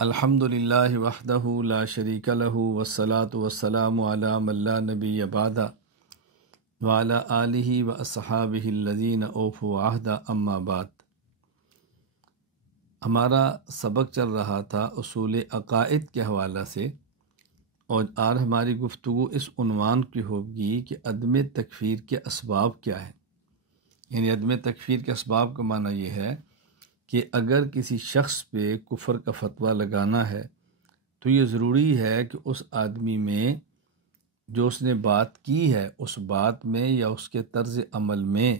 الحمد للہ وحدہ لا شریک لہ والصلاة والسلام علی من لا نبی بعدہ وعلی آلہ واصحابہ الذین اوفوا عہدہ اما بعد۔ ہمارا سبق چل رہا تھا اصول عقائد کے حوالہ سے، اور آج ہماری گفتگو اس عنوان کی ہوگی کہ عدم تکفیر کے اسباب کیا ہیں۔ یعنی عدم تکفیر کے اسباب کا معنی یہ ہے کہ اگر کسی شخص پہ کفر کا فتویٰ لگانا ہے تو یہ ضروری ہے کہ اس آدمی میں جو اس نے بات کی ہے اس بات میں یا اس کے طرز عمل میں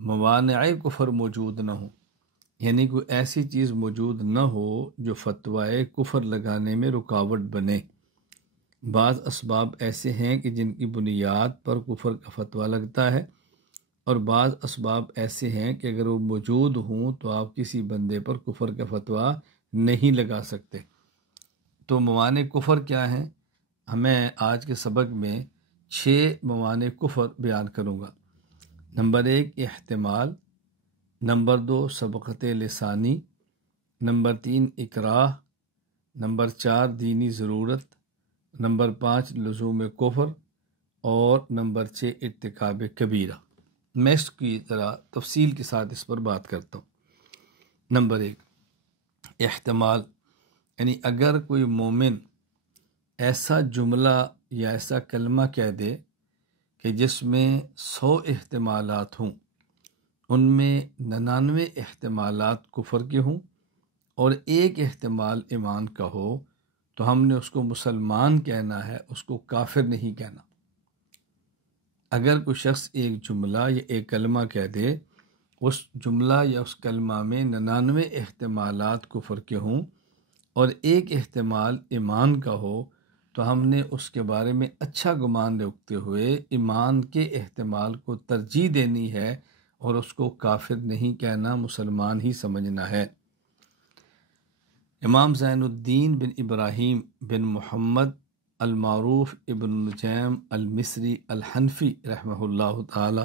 موانع کفر موجود نہ ہوں، یعنی کوئی ایسی چیز موجود نہ ہو جو فتویٰ کفر لگانے میں رکاوٹ بنے۔ بعض اسباب ایسے ہیں کہ جن کی بنیاد پر کفر کا فتویٰ لگتا ہے، اور بعض اسباب ایسے ہیں کہ اگر وہ موجود ہوں تو آپ کسی بندے پر کفر کا فتویٰ نہیں لگا سکتے۔ تو موانع کفر کیا ہیں؟ میں آج کے سبق میں 6 موانع کفر بیان کروں گا۔ نمبر 1 احتمال، نمبر 2 سبقت لسانی، نمبر 3 اکراہ، نمبر 4 دینی ضرورت، نمبر 5 لزوم کفر، اور نمبر 6 ارتکاب کبیرہ۔ میں اس کی ذرا تفصیل کے ساتھ اس پر بات کرتا ہوں۔ نمبر 1 احتمال، یعنی اگر کوئی مومن ایسا جملہ یا ایسا کلمہ کہہ دے کہ جس میں 100 احتمالات ہوں، ان میں 99 احتمالات کفر کے ہوں اور ایک احتمال ایمان کا ہو، تو ہم نے اس کو مسلمان کہنا ہے، اس کو کافر نہیں کہنا۔ اگر کوئی شخص ایک جملہ یا ایک کلمہ کہہ دے، اس جملہ یا اس کلمہ میں 99 احتمالات کفر کے ہوں اور ایک احتمال ایمان کا ہو، تو ہم نے اس کے بارے میں اچھا گمان رکھتے ہوئے ایمان کے احتمال کو ترجیح دینی ہے اور اس کو کافر نہیں کہنا، مسلمان ہی سمجھنا ہے۔ امام زین الدین بن ابراہیم بن محمد المعروف ابن نجیم المصری الحنفی رحمہ اللہ تعالی،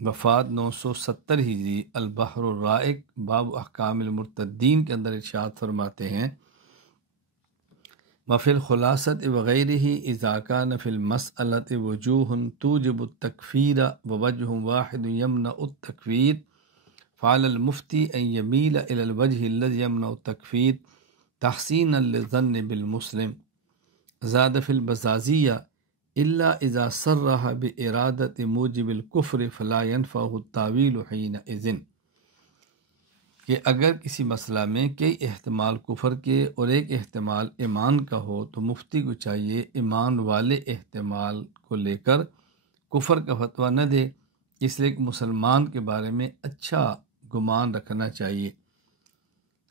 وفات 970 ہجری، البحر الرائق باب احکام المرتدین کے اندر ارشاد فرماتے ہیں: وفی الخلاصۃ وغیرہ اذا کان فی المسألۃ وجوہ توجب التکفیر ووجہ واحد یمنع التکفیر فعلی المفتی ان یمیل الی الوجہ الذی یمنع التکفیر تحسینا للظن بالمسلم۔ زاد فی البزازیہ الا اذا صرح بارادۃ موجب الکفر فلا ينفعه التاویل حینئذ، کہ اگر کسی مسئلہ میں کئی احتمال کفر کے اور ایک احتمال ایمان کا ہو تو مفتی کو چاہیے ایمان والے احتمال کو لے کر کفر کا فتویٰ نہ دے، اس لیے کہ مسلمان کے بارے میں اچھا گمان رکھنا چاہیے۔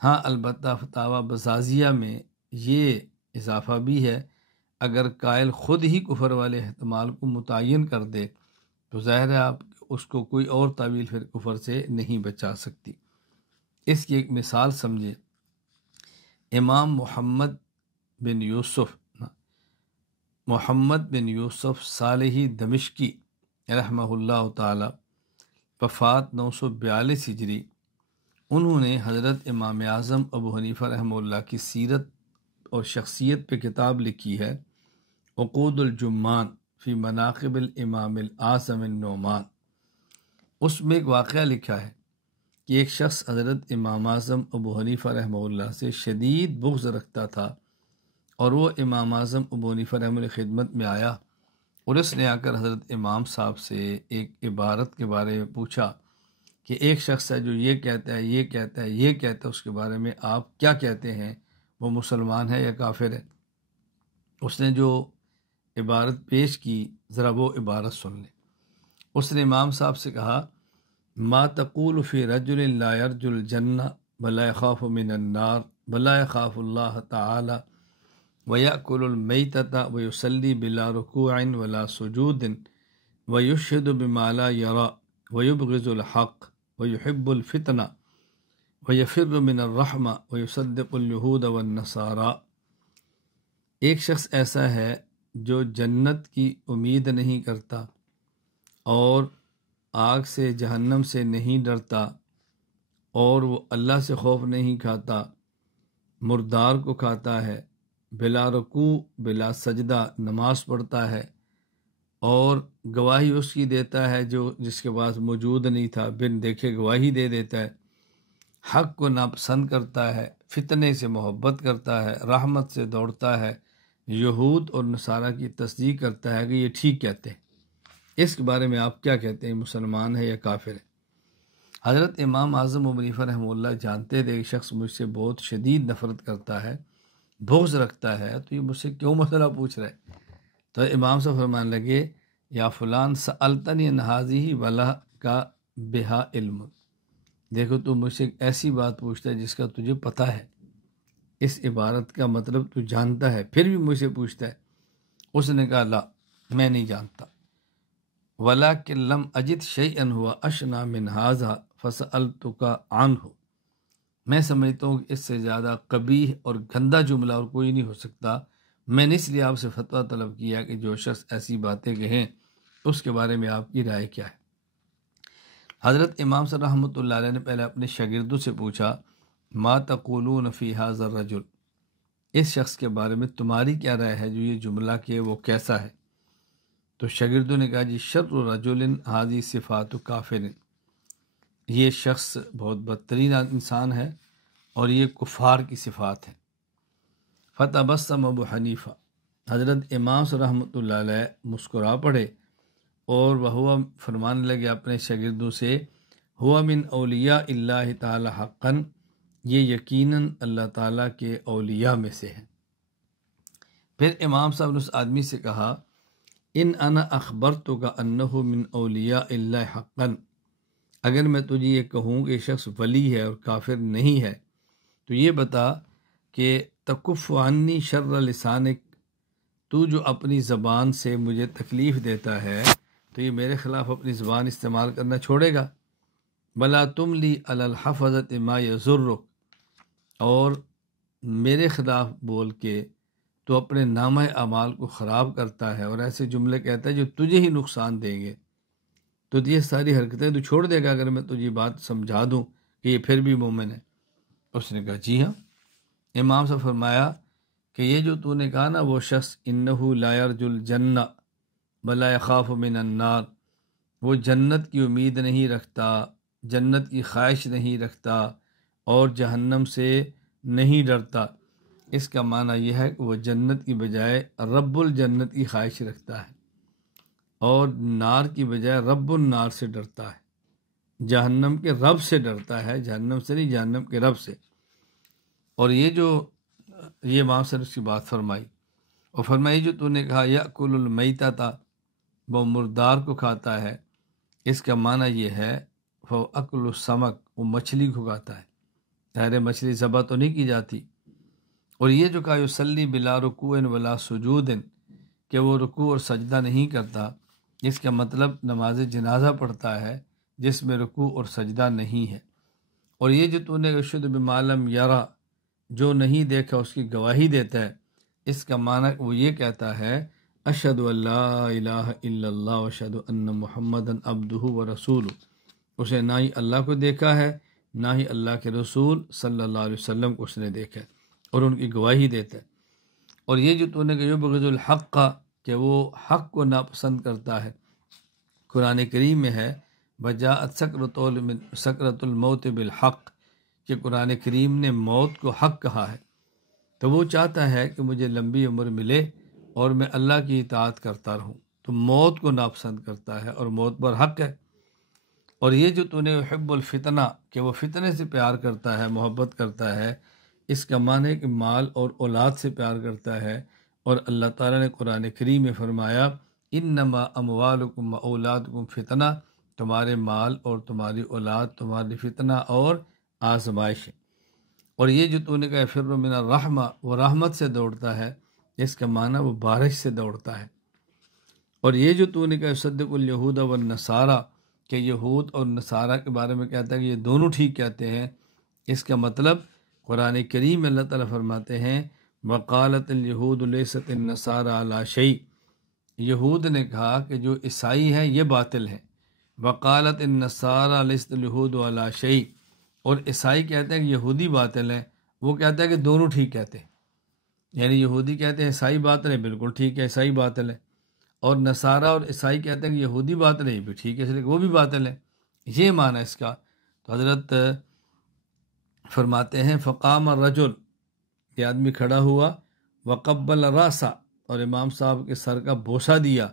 ہاں البتہ فتاوی بزازیہ میں یہ اضافہ بھی ہے، اگر قائل خود ہی کفر والے احتمال کو متعین کر دے تو ظاہر ہے آپ اس کو کوئی اور تعویل پھر کفر سے نہیں بچا سکتی۔ اس کی ایک مثال سمجھے، امام محمد بن یوسف صالحی دمشقی رحمہ اللہ تعالی، وفات 942 ہجری، انہوں نے حضرت امام اعظم ابو حنیفہ رحمہ اللہ کی سیرت اور شخصیت پہ کتاب لکھی ہے، عقود الجمان فی مناقب الامام الاعظم النعمان۔ اس میں ایک واقعہ لکھا ہے کہ ایک شخص حضرت امام اعظم ابو حنیفہ رحمہ اللہ سے شدید بغض رکھتا تھا، اور وہ امام اعظم ابو حنیفہ رحمہ اللہ کی خدمت میں آیا اور اس نے آ کر حضرت امام صاحب سے ایک عبارت کے بارے میں پوچھا کہ ایک شخص ہے جو یہ کہتا ہے، یہ کہتا ہے، یہ کہتا ہے، اس کے بارے میں آپ کیا کہتے ہیں؟ وہ مسلمان ہے یا کافر ہے؟ اس نے جو عبارت پیش کی، ذرا وہ عبارت سن لیں۔ اس نے امام صاحب سے کہا: ما تقول فی رجل لا یرجو الجنہ ولا یخاف من النار ولا یخاف اللہ تعالی ویأکل المیتۃ ویصلی بلا رکوع ولا سجود ویشہد بما لا یری ویبغض الحق ویحب الفتنہ ویفر من الرحمہ ویصدق الیہود والنصارى۔ ایک شخص ایسا ہے جو جنت کی امید نہیں کرتا اور آگ سے، جہنم سے نہیں ڈرتا، اور وہ اللہ سے خوف نہیں کھاتا، مردار کو کھاتا ہے، بلا رکوع بلا سجدہ نماز پڑھتا ہے، اور گواہی اس کی دیتا ہے جو جس کے پاس موجود نہیں تھا، بن دیکھے گواہی دے دیتا ہے، حق کو ناپسند کرتا ہے، فتنے سے محبت کرتا ہے، رحمت سے دوڑتا ہے، یہود اور نصارہ کی تصدیق کرتا ہے کہ یہ ٹھیک کہتے ہیں، اس کے بارے میں آپ کیا کہتے ہیں، مسلمان ہے یا کافر ہے؟ حضرت امام اعظم ابو حنیفہ رحمہ اللہ جانتے تھے کہ شخص مجھ سے بہت شدید نفرت کرتا ہے، بغض رکھتا ہے، تو یہ مجھ سے کیوں مسئلہ پوچھ رہا ہے؟ تو امام صاحب فرمانے لگے، یا فلان سألتنی عن هذه ولا کا بہا علم، دیکھو تو مجھ سے ایک ایسی بات پوچھتا ہے جس کا تجھے پتہ ہے، اس عبارت کا مطلب تو جانتا ہے، پھر بھی مجھ سے پوچھتا ہے۔ اس نے کہا لا، میں نہیں جانتا، وَلَكِنْ لَمْ أَجِدْ شَيْئًا هُوَ أَشْنَىٰ مِنْ هَٰذَا فَسَأَلْتُكَ عَنْهُ، میں سمجھتا ہوں کہ اس سے زیادہ قبیح اور گندا جملہ اور کوئی نہیں ہو سکتا، میں نے اس لیے آپ سے فتویٰ طلب کیا کہ جو شخص ایسی باتیں کہیں اس کے بارے میں آپ کی رائے کیا ہے؟ حضرت امام صاحب رحمۃ اللہ علیہ نے پہلے اپنے شاگردوں سے پوچھا، ما تقولون فی ھذا الرجل، اس شخص کے بارے میں تمہاری کیا رائے ہے جو یہ جملہ کہ وہ کیسا ہے؟ تو شاگردوں نے کہا جی شر رجل ھذی صفات کافر، یہ شخص بہت بدترین انسان ہے اور یہ کفار کی صفات ہے۔ فتبسم ابو حنیفہ، حضرت امام صاحب رحمۃ اللہ علیہ مسکرا پڑے اور وہ فرمانے لگے اپنے شاگردوں سے، ہوا من اولیاء اللہ تعالی حقاً، یہ یقیناً اللہ تعالیٰ کے اولیاء میں سے ہے۔ پھر امام صاحب نے اس آدمی سے کہا، ان انا اخبرتک انہ من اولیاء اللہ حقاً، اگر میں تجھے یہ کہوں کہ یہ شخص ولی ہے اور کافر نہیں ہے تو یہ بتا کہ تکف عنی شر لسانک، تو جو اپنی زبان سے مجھے تکلیف دیتا ہے تو یہ میرے خلاف اپنی زبان استعمال کرنا چھوڑے گا؟ بلا تم لی علی الحفظۃ ما یضرک، اور میرے خلاف بول کے تو اپنے نامہ اعمال کو خراب کرتا ہے اور ایسے جملے کہتا ہے جو تجھے ہی نقصان دیں گے، تو یہ ساری حرکتیں تو چھوڑ دے گا اگر میں تجھے بات سمجھا دوں کہ یہ پھر بھی مومن ہے؟ اس نے کہا جی ہاں۔ امام سے فرمایا کہ یہ جو تو نے کہا نا، وہ شخص انہ لا یرجو الجنہ بلا یخاف من النار، وہ جنت کی امید نہیں رکھتا، جنت کی خواہش نہیں رکھتا اور جہنم سے نہیں ڈرتا، اس کا معنی یہ ہے کہ وہ جنت کی بجائے رب الجنت کی خواہش رکھتا ہے اور نار کی بجائے رب النار سے ڈرتا ہے، جہنم کے رب سے ڈرتا ہے، جہنم سے نہیں، جہنم کے رب سے۔ اور یہ امام سے اس کی بات فرمائی، اور فرمائی جو تو نے کہا یأکل المیتۃ، وہ مردار کو کھاتا ہے، اس کا معنی یہ ہے فَأَكْلُ السَّمَكْ، وہ مچھلی کو کھاتا ہے، ظاہر مچھلی ذبح تو نہیں کی جاتی۔ اور یہ جو کہا یصلی بلا رکوع ولا سجود، کہ وہ رکوع اور سجدہ نہیں کرتا، اس کا مطلب نماز جنازہ پڑھتا ہے جس میں رکوع اور سجدہ نہیں ہے۔ اور یہ جو تو نے اشہد بما لم یرا، جو نہیں دیکھا اس کی گواہی دیتا ہے، اس کا معنی وہ یہ کہتا ہے اشہد ان لا الہ الا اللہ واشہد ان محمدًا عبدہ ورسولہ، اسے نہ ہی اللہ کو دیکھا ہے نہ ہی اللہ کے رسول صلی اللہ علیہ وسلم کو اس نے دیکھا ہے، اور ان کی گواہی دیتا ہے۔ اور یہ جو تو نے کہ یبغض الحق، کہ وہ حق کو ناپسند کرتا ہے، قرآن کریم میں ہے وجاءت سکرۃ الموت بالحق، کہ قرآن کریم نے موت کو حق کہا ہے، تو وہ چاہتا ہے کہ مجھے لمبی عمر ملے اور میں اللہ کی اطاعت کرتا رہوں، تو موت کو ناپسند کرتا ہے اور موت پر حق ہے۔ اور یہ جو تو نے یحب الفتنہ، کہ وہ فتنے سے پیار کرتا ہے، محبت کرتا ہے، اس کا معنی ہے کہ مال اور اولاد سے پیار کرتا ہے، اور اللہ تعالیٰ نے قرآن کریم میں فرمایا انما اموالکم و اولادکم فتنہ، تمہارے مال اور تمہاری اولاد تمہاری فتنہ اور آزمائش ہے۔ اور یہ جو تو نے کہا فر من الرحمہ، وہ رحمت سے دوڑتا ہے، اس کا معنی وہ بارش سے دوڑتا ہے۔ اور یہ جو تو نے کہا صدق الیہود والنصارى، کہ یہود اور نصارہ کے بارے میں کہتا ہے کہ یہ دونوں ٹھیک کہتے ہیں، اس کا مطلب قرآن کریم میں اللہ تعالیٰ فرماتے ہیں وقالت الیہود لیست النصارى علی شیء، یہود نے کہا کہ جو عیسائی ہیں یہ باطل ہیں، وقالت النصارى لیست الیہود علی شیء، اور عیسائی کہتے ہیں کہ یہودی باطل ہیں، وہ کہتا ہے کہ دونوں ٹھیک کہتے ہیں، یعنی یہودی کہتے ہیں عیسائی باطل ہے، بالکل ٹھیک ہے عیسائی باطل ہے، اور نصارہ اور عیسائی کہتے ہیں کہ یہودی باطل ہے، یہ بھی ٹھیک ہے اس لیے کہ وہ بھی باطل ہے، یہ معنی اس کا۔ تو حضرت فرماتے ہیں فقام الرجل، یہ آدمی کھڑا ہوا، وقبل راسا، اور امام صاحب کے سر کا بوسہ دیا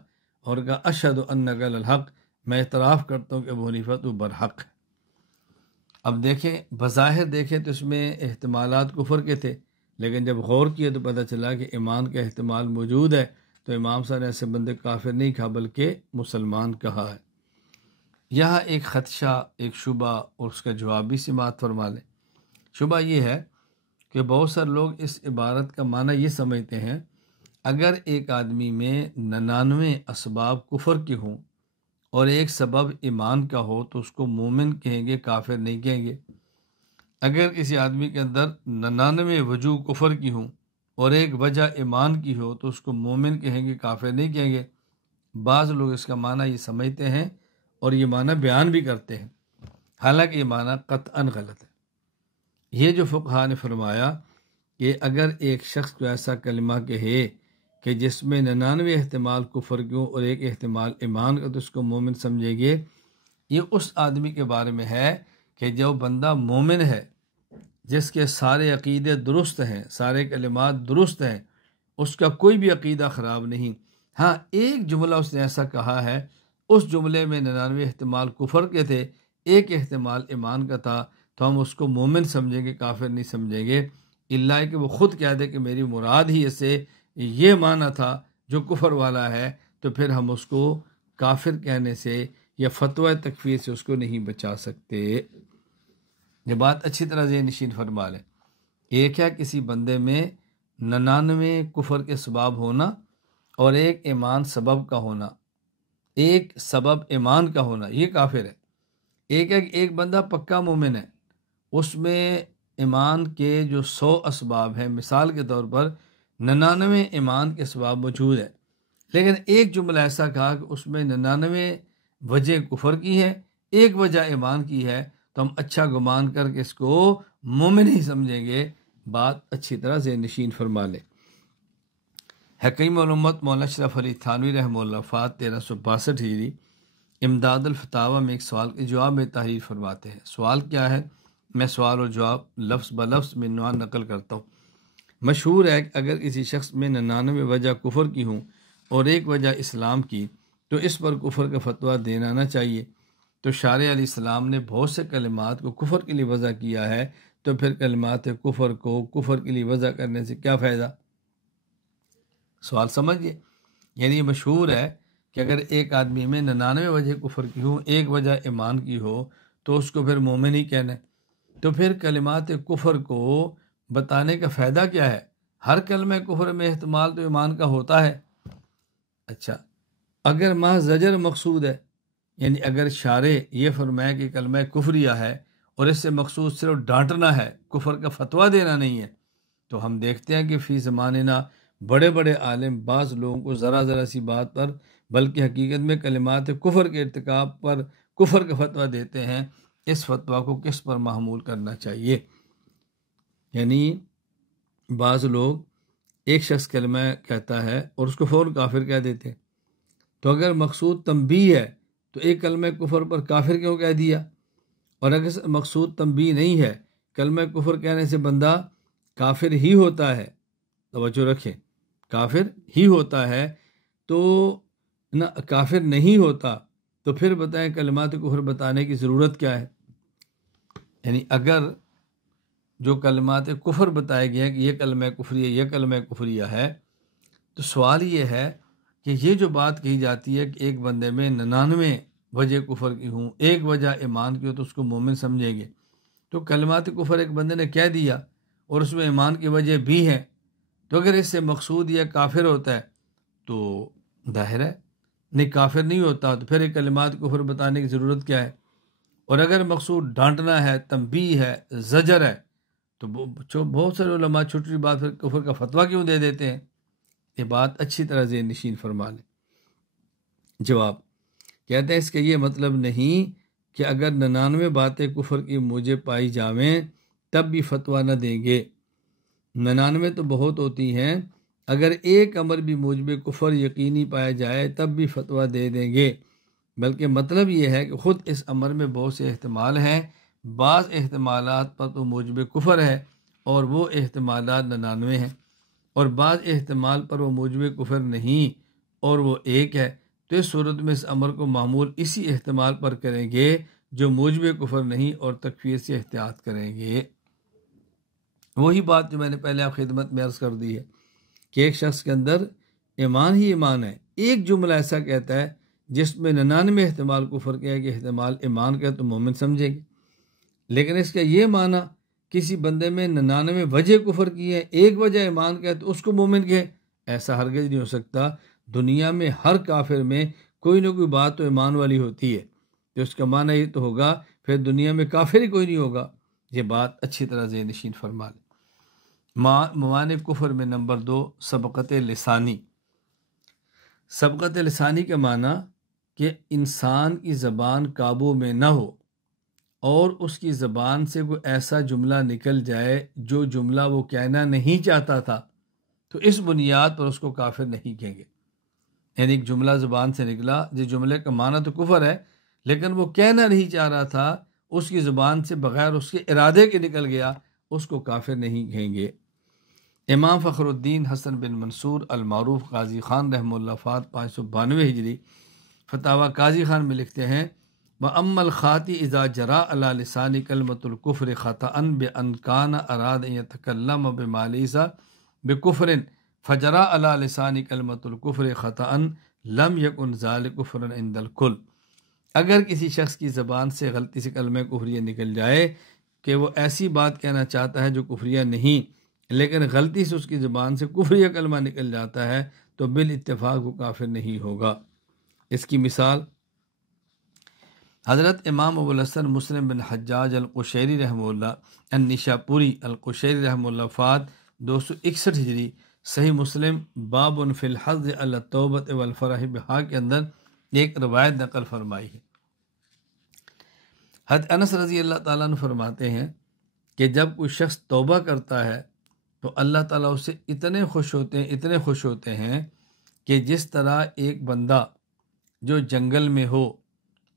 اور کہا اشہد انک الحق، میں اعتراف کرتا ہوں کہ ابو حنیفہ تو برحق ہے۔ اب دیکھیں بظاہر دیکھیں تو اس میں احتمالات کفر کے تھے، لیکن جب غور کیے تو پتہ چلا کہ ایمان کا احتمال موجود ہے، تو امام صاحب نے ایسے بندے کافر نہیں کہا بلکہ مسلمان کہا ہے۔ یہاں ایک خدشہ، ایک شبہ اور اس کا جواب بھی سماعت فرما لیں۔ شبہ یہ ہے کہ بہت سارے لوگ اس عبارت کا معنی یہ سمجھتے ہیں اگر ایک آدمی میں 99 اسباب کفر کے ہوں اور ایک سبب ایمان کا ہو تو اس کو مومن کہیں گے، کافر نہیں کہیں گے۔ اگر کسی آدمی کے اندر 99 وجوہ کفر کی ہوں اور ایک وجہ ایمان کی ہو تو اس کو مومن کہیں گے، کافر نہیں کہیں گے۔ بعض لوگ اس کا معنی یہ سمجھتے ہیں اور یہ معنی بیان بھی کرتے ہیں، حالانکہ یہ معنی قطعاً غلط ہے۔ یہ جو فقہا نے فرمایا کہ اگر ایک شخص کو ایسا کلمہ کہے کہ جس میں 99 احتمال کفر کیوں اور ایک احتمال ایمان کا تو اس کو مومن سمجھے گے، یہ اس آدمی کے بارے میں ہے کہ جو بندہ مومن ہے، جس کے سارے عقیدے درست ہیں، سارے کلمات درست ہیں، اس کا کوئی بھی عقیدہ خراب نہیں۔ ہاں ایک جملہ اس نے ایسا کہا ہے، اس جملے میں 99 احتمال کفر کے تھے، ایک احتمال ایمان کا تھا، تو ہم اس کو مومن سمجھیں گے، کافر نہیں سمجھیں گے، الا کہ وہ خود کہہ دے کہ میری مراد ہی اسے یہ معنی تھا جو کفر والا ہے، تو پھر ہم اس کو کافر کہنے سے یا فتوی تکفیر سے اس کو نہیں بچا سکتے۔ یہ بات اچھی طرح ذہن نشین فرما لیں۔ ایک ہے کسی بندے میں 99 کفر کے سبب ہونا اور ایک ایمان سبب کا ہونا، ایک سبب ایمان کا ہونا، یہ کافر ہے۔ ایک ہے کہ ایک بندہ پکا مومن ہے، اس میں ایمان کے جو 100 اسباب ہیں، مثال کے طور پر 99 ایمان کے اسباب موجود ہیں، لیکن ایک جملہ ایسا کہا کہ اس میں 99 وجہ کفر کی ہے، ایک وجہ ایمان کی ہے، تو ہم اچھا گمان کر کے اس کو مومن ہی سمجھیں گے۔ بات اچھی طرح سے نشین فرما لے۔ حکیم الامت مولانا اشرف علی تھانوی رحمہ اللہ وفات 1362 ہجری، امداد الفتاوی میں ایک سوال کے جواب میں تحریر فرماتے ہیں۔ سوال کیا ہے؟ میں سوال اور جواب لفظ بلفظ میں عنوان نقل کرتا ہوں۔ مشہور ہے کہ اگر کسی شخص میں 99 وجہ کفر کی ہوں اور ایک وجہ اسلام کی، تو اس پر کفر کا فتویٰ دینا نہ چاہیے۔ تو شارع علیہ السلام نے بہت سے کلمات کو کفر کے لیے وضع کیا ہے، تو پھر کلمات کفر کو کفر کے لیے وضع کرنے سے کیا فائدہ؟ سوال سمجھئے، یعنی مشہور ہے کہ اگر ایک آدمی میں 99 وجہ کفر کی ہوں، ایک وجہ ایمان کی ہو، تو اس کو پھر مومن ہی کہنا ہے۔ تو پھر کلمات کفر کو بتانے کا فائدہ کیا ہے؟ ہر کلمہ کفر میں احتمال تو ایمان کا ہوتا ہے۔ اچھا، اگر محض زجر مقصود ہے، یعنی اگر شارع یہ فرمائے کہ کلمہ کفریہ ہے اور اس سے مقصود صرف ڈانٹنا ہے، کفر کا فتویٰ دینا نہیں ہے، تو ہم دیکھتے ہیں کہ فی زماننا بڑے بڑے عالم بعض لوگوں کو ذرا ذرا سی بات پر، بلکہ حقیقت میں کلمات کفر کے ارتکاب پر کفر کا فتویٰ دیتے ہیں۔ اس فتویٰ کو کس پر محمول کرنا چاہیے؟ یعنی بعض لوگ ایک شخص کلمہ کہتا ہے اور اس کو فوراً کافر کہہ دیتے ہیں، تو اگر مقصود تنبیہ ہے تو ایک کلمہ کفر پر کافر کیوں کہہ دیا؟ اور اگر مقصود تنبیہ نہیں ہے، کلمہ کفر کہنے سے بندہ کافر ہی ہوتا ہے، توجہ رکھیں، کافر ہی ہوتا ہے، تو نہ کافر نہیں ہوتا، تو پھر بتائیں کلمات کفر بتانے کی ضرورت کیا ہے؟ یعنی اگر جو کلمات کفر بتائے گئے کہ یہ کلمہ کفریہ، یہ کلمہ کفریہ ہے، تو سوال یہ ہے کہ یہ جو بات کہی جاتی ہے کہ ایک بندے میں 99 وجہ کفر کی ہوں، ایک وجہ ایمان کی ہو، تو اس کو مومن سمجھیں گے۔ تو کلمات کفر ایک بندے نے کہہ دیا اور اس میں ایمان کی وجہ بھی ہے، تو اگر اس سے مقصود یہ کافر ہوتا ہے تو ظاہر ہے نہیں، کافر نہیں ہوتا، تو پھر ایک کلمات کفر بتانے کی ضرورت کیا ہے؟ اور اگر مقصود ڈانٹنا ہے، تنبیہ ہے، زجر ہے، تو بہت سارے علماء چھوٹی بات پھر کفر کا فتویٰ کیوں دے دیتے ہیں؟ یہ بات اچھی طرح ذہن نشین فرما لیں۔ جواب کہتے ہیں اس کا یہ مطلب نہیں کہ اگر 99 باتیں کفر کی موجب پائی جاویں تب بھی فتویٰ نہ دیں گے، 99 تو بہت ہوتی ہیں، اگر ایک امر بھی موجب کفر یقینی پایا جائے تب بھی فتویٰ دے دیں گے، بلکہ مطلب یہ ہے کہ خود اس امر میں بہت سے احتمال ہیں، بعض احتمالات پر تو موجب کفر ہے اور وہ احتمالات 99 ہیں، اور بعض احتمال پر وہ موجب کفر نہیں اور وہ ایک ہے، تو اس صورت میں اس امر کو معمول اسی احتمال پر کریں گے جو موجب کفر نہیں اور تکفیر سے احتیاط کریں گے۔ وہی بات جو میں نے پہلے آپ خدمت میں عرض کر دی ہے کہ ایک شخص کے اندر ایمان ہی ایمان ہے، ایک جملہ ایسا کہتا ہے جس میں 99 احتمال کفر کے ہے کہ احتمال ایمان کا ہے تو مومن سمجھے گے، لیکن اس کا یہ معنی کسی بندے میں 99 وجہ کفر کی ہے، ایک وجہ ایمان کا ہے تو اس کو مومن کہے، ایسا ہرگز نہیں ہو سکتا۔ دنیا میں ہر کافر میں کوئی نہ کوئی بات تو ایمان والی ہوتی ہے، تو اس کا معنی یہ تو ہوگا پھر دنیا میں کافر ہی کوئی نہیں ہوگا۔ یہ بات اچھی طرح ذہن نشین فرما لیں۔ موانع کفر میں نمبر 2 سبقت لسانی۔ سبقت لسانی کا معنی کہ انسان کی زبان قابو میں نہ ہو اور اس کی زبان سے کوئی ایسا جملہ نکل جائے جو جملہ وہ کہنا نہیں چاہتا تھا، تو اس بنیاد پر اس کو کافر نہیں کہیں گے۔ یعنی ایک جملہ زبان سے نکلا، جس جملے کا معنی تو کفر ہے لیکن وہ کہنا نہیں چاہ رہا تھا، اس کی زبان سے بغیر اس کے ارادے کے نکل گیا، اس کو کافر نہیں کہیں گے۔ امام فخر الدین حسن بن منصور المعروف قاضی خان رحمہ اللہ فات 592 ہجری فتاوی قاضی خان میں لکھتے ہیں، وَأَمَّا الْخَاطِ إِذَا جَرَى عَلَى لِسَانِ كَلْمَةُ الْكُفْرِ خَطَأً بِأَنْ كَانَ أَرَادَ أَنْ يَتَكَلَّمَ بِمَا لَيْسَ بِكُفْرٍ فَجَرَى عَلَى لِسَانِ كَلْمَةُ الْكُفْرِ خَطَأً لَمْ يَكُنْ ذَلِكَ كُفْرًا عِنْدَ الْكُلِّ۔ اگر کسی شخص کی زبان سے غلطی سے کلمہ کفریہ نکل جائے کہ وہ ایسی بات کہنا چاہتا ہے جو کفریہ نہیں، لیکن غلطی سے اس کی زبان سے کفریہ کلمہ نکل جاتا ہے تو بالاتفاق وہ کافر نہیں ہوگا۔ اس کی مثال حضرت امام ابو الحسن مسلم بن حجاج القشیری رحمہ اللہ النشاپوری القشیری رحمہ اللہ فات 261 ہجری صحیح مسلم باب فی الحض علی التوبۃ والفرح بہا کے اندر ایک روایت نقل فرمائی ہے۔ حضرت انس رضی اللہ تعالیٰ عنہ فرماتے ہیں کہ جب کوئی شخص توبہ کرتا ہے تو اللہ تعالیٰ اس سے اتنے خوش ہوتے ہیں کہ جس طرح ایک بندہ جو جنگل میں ہو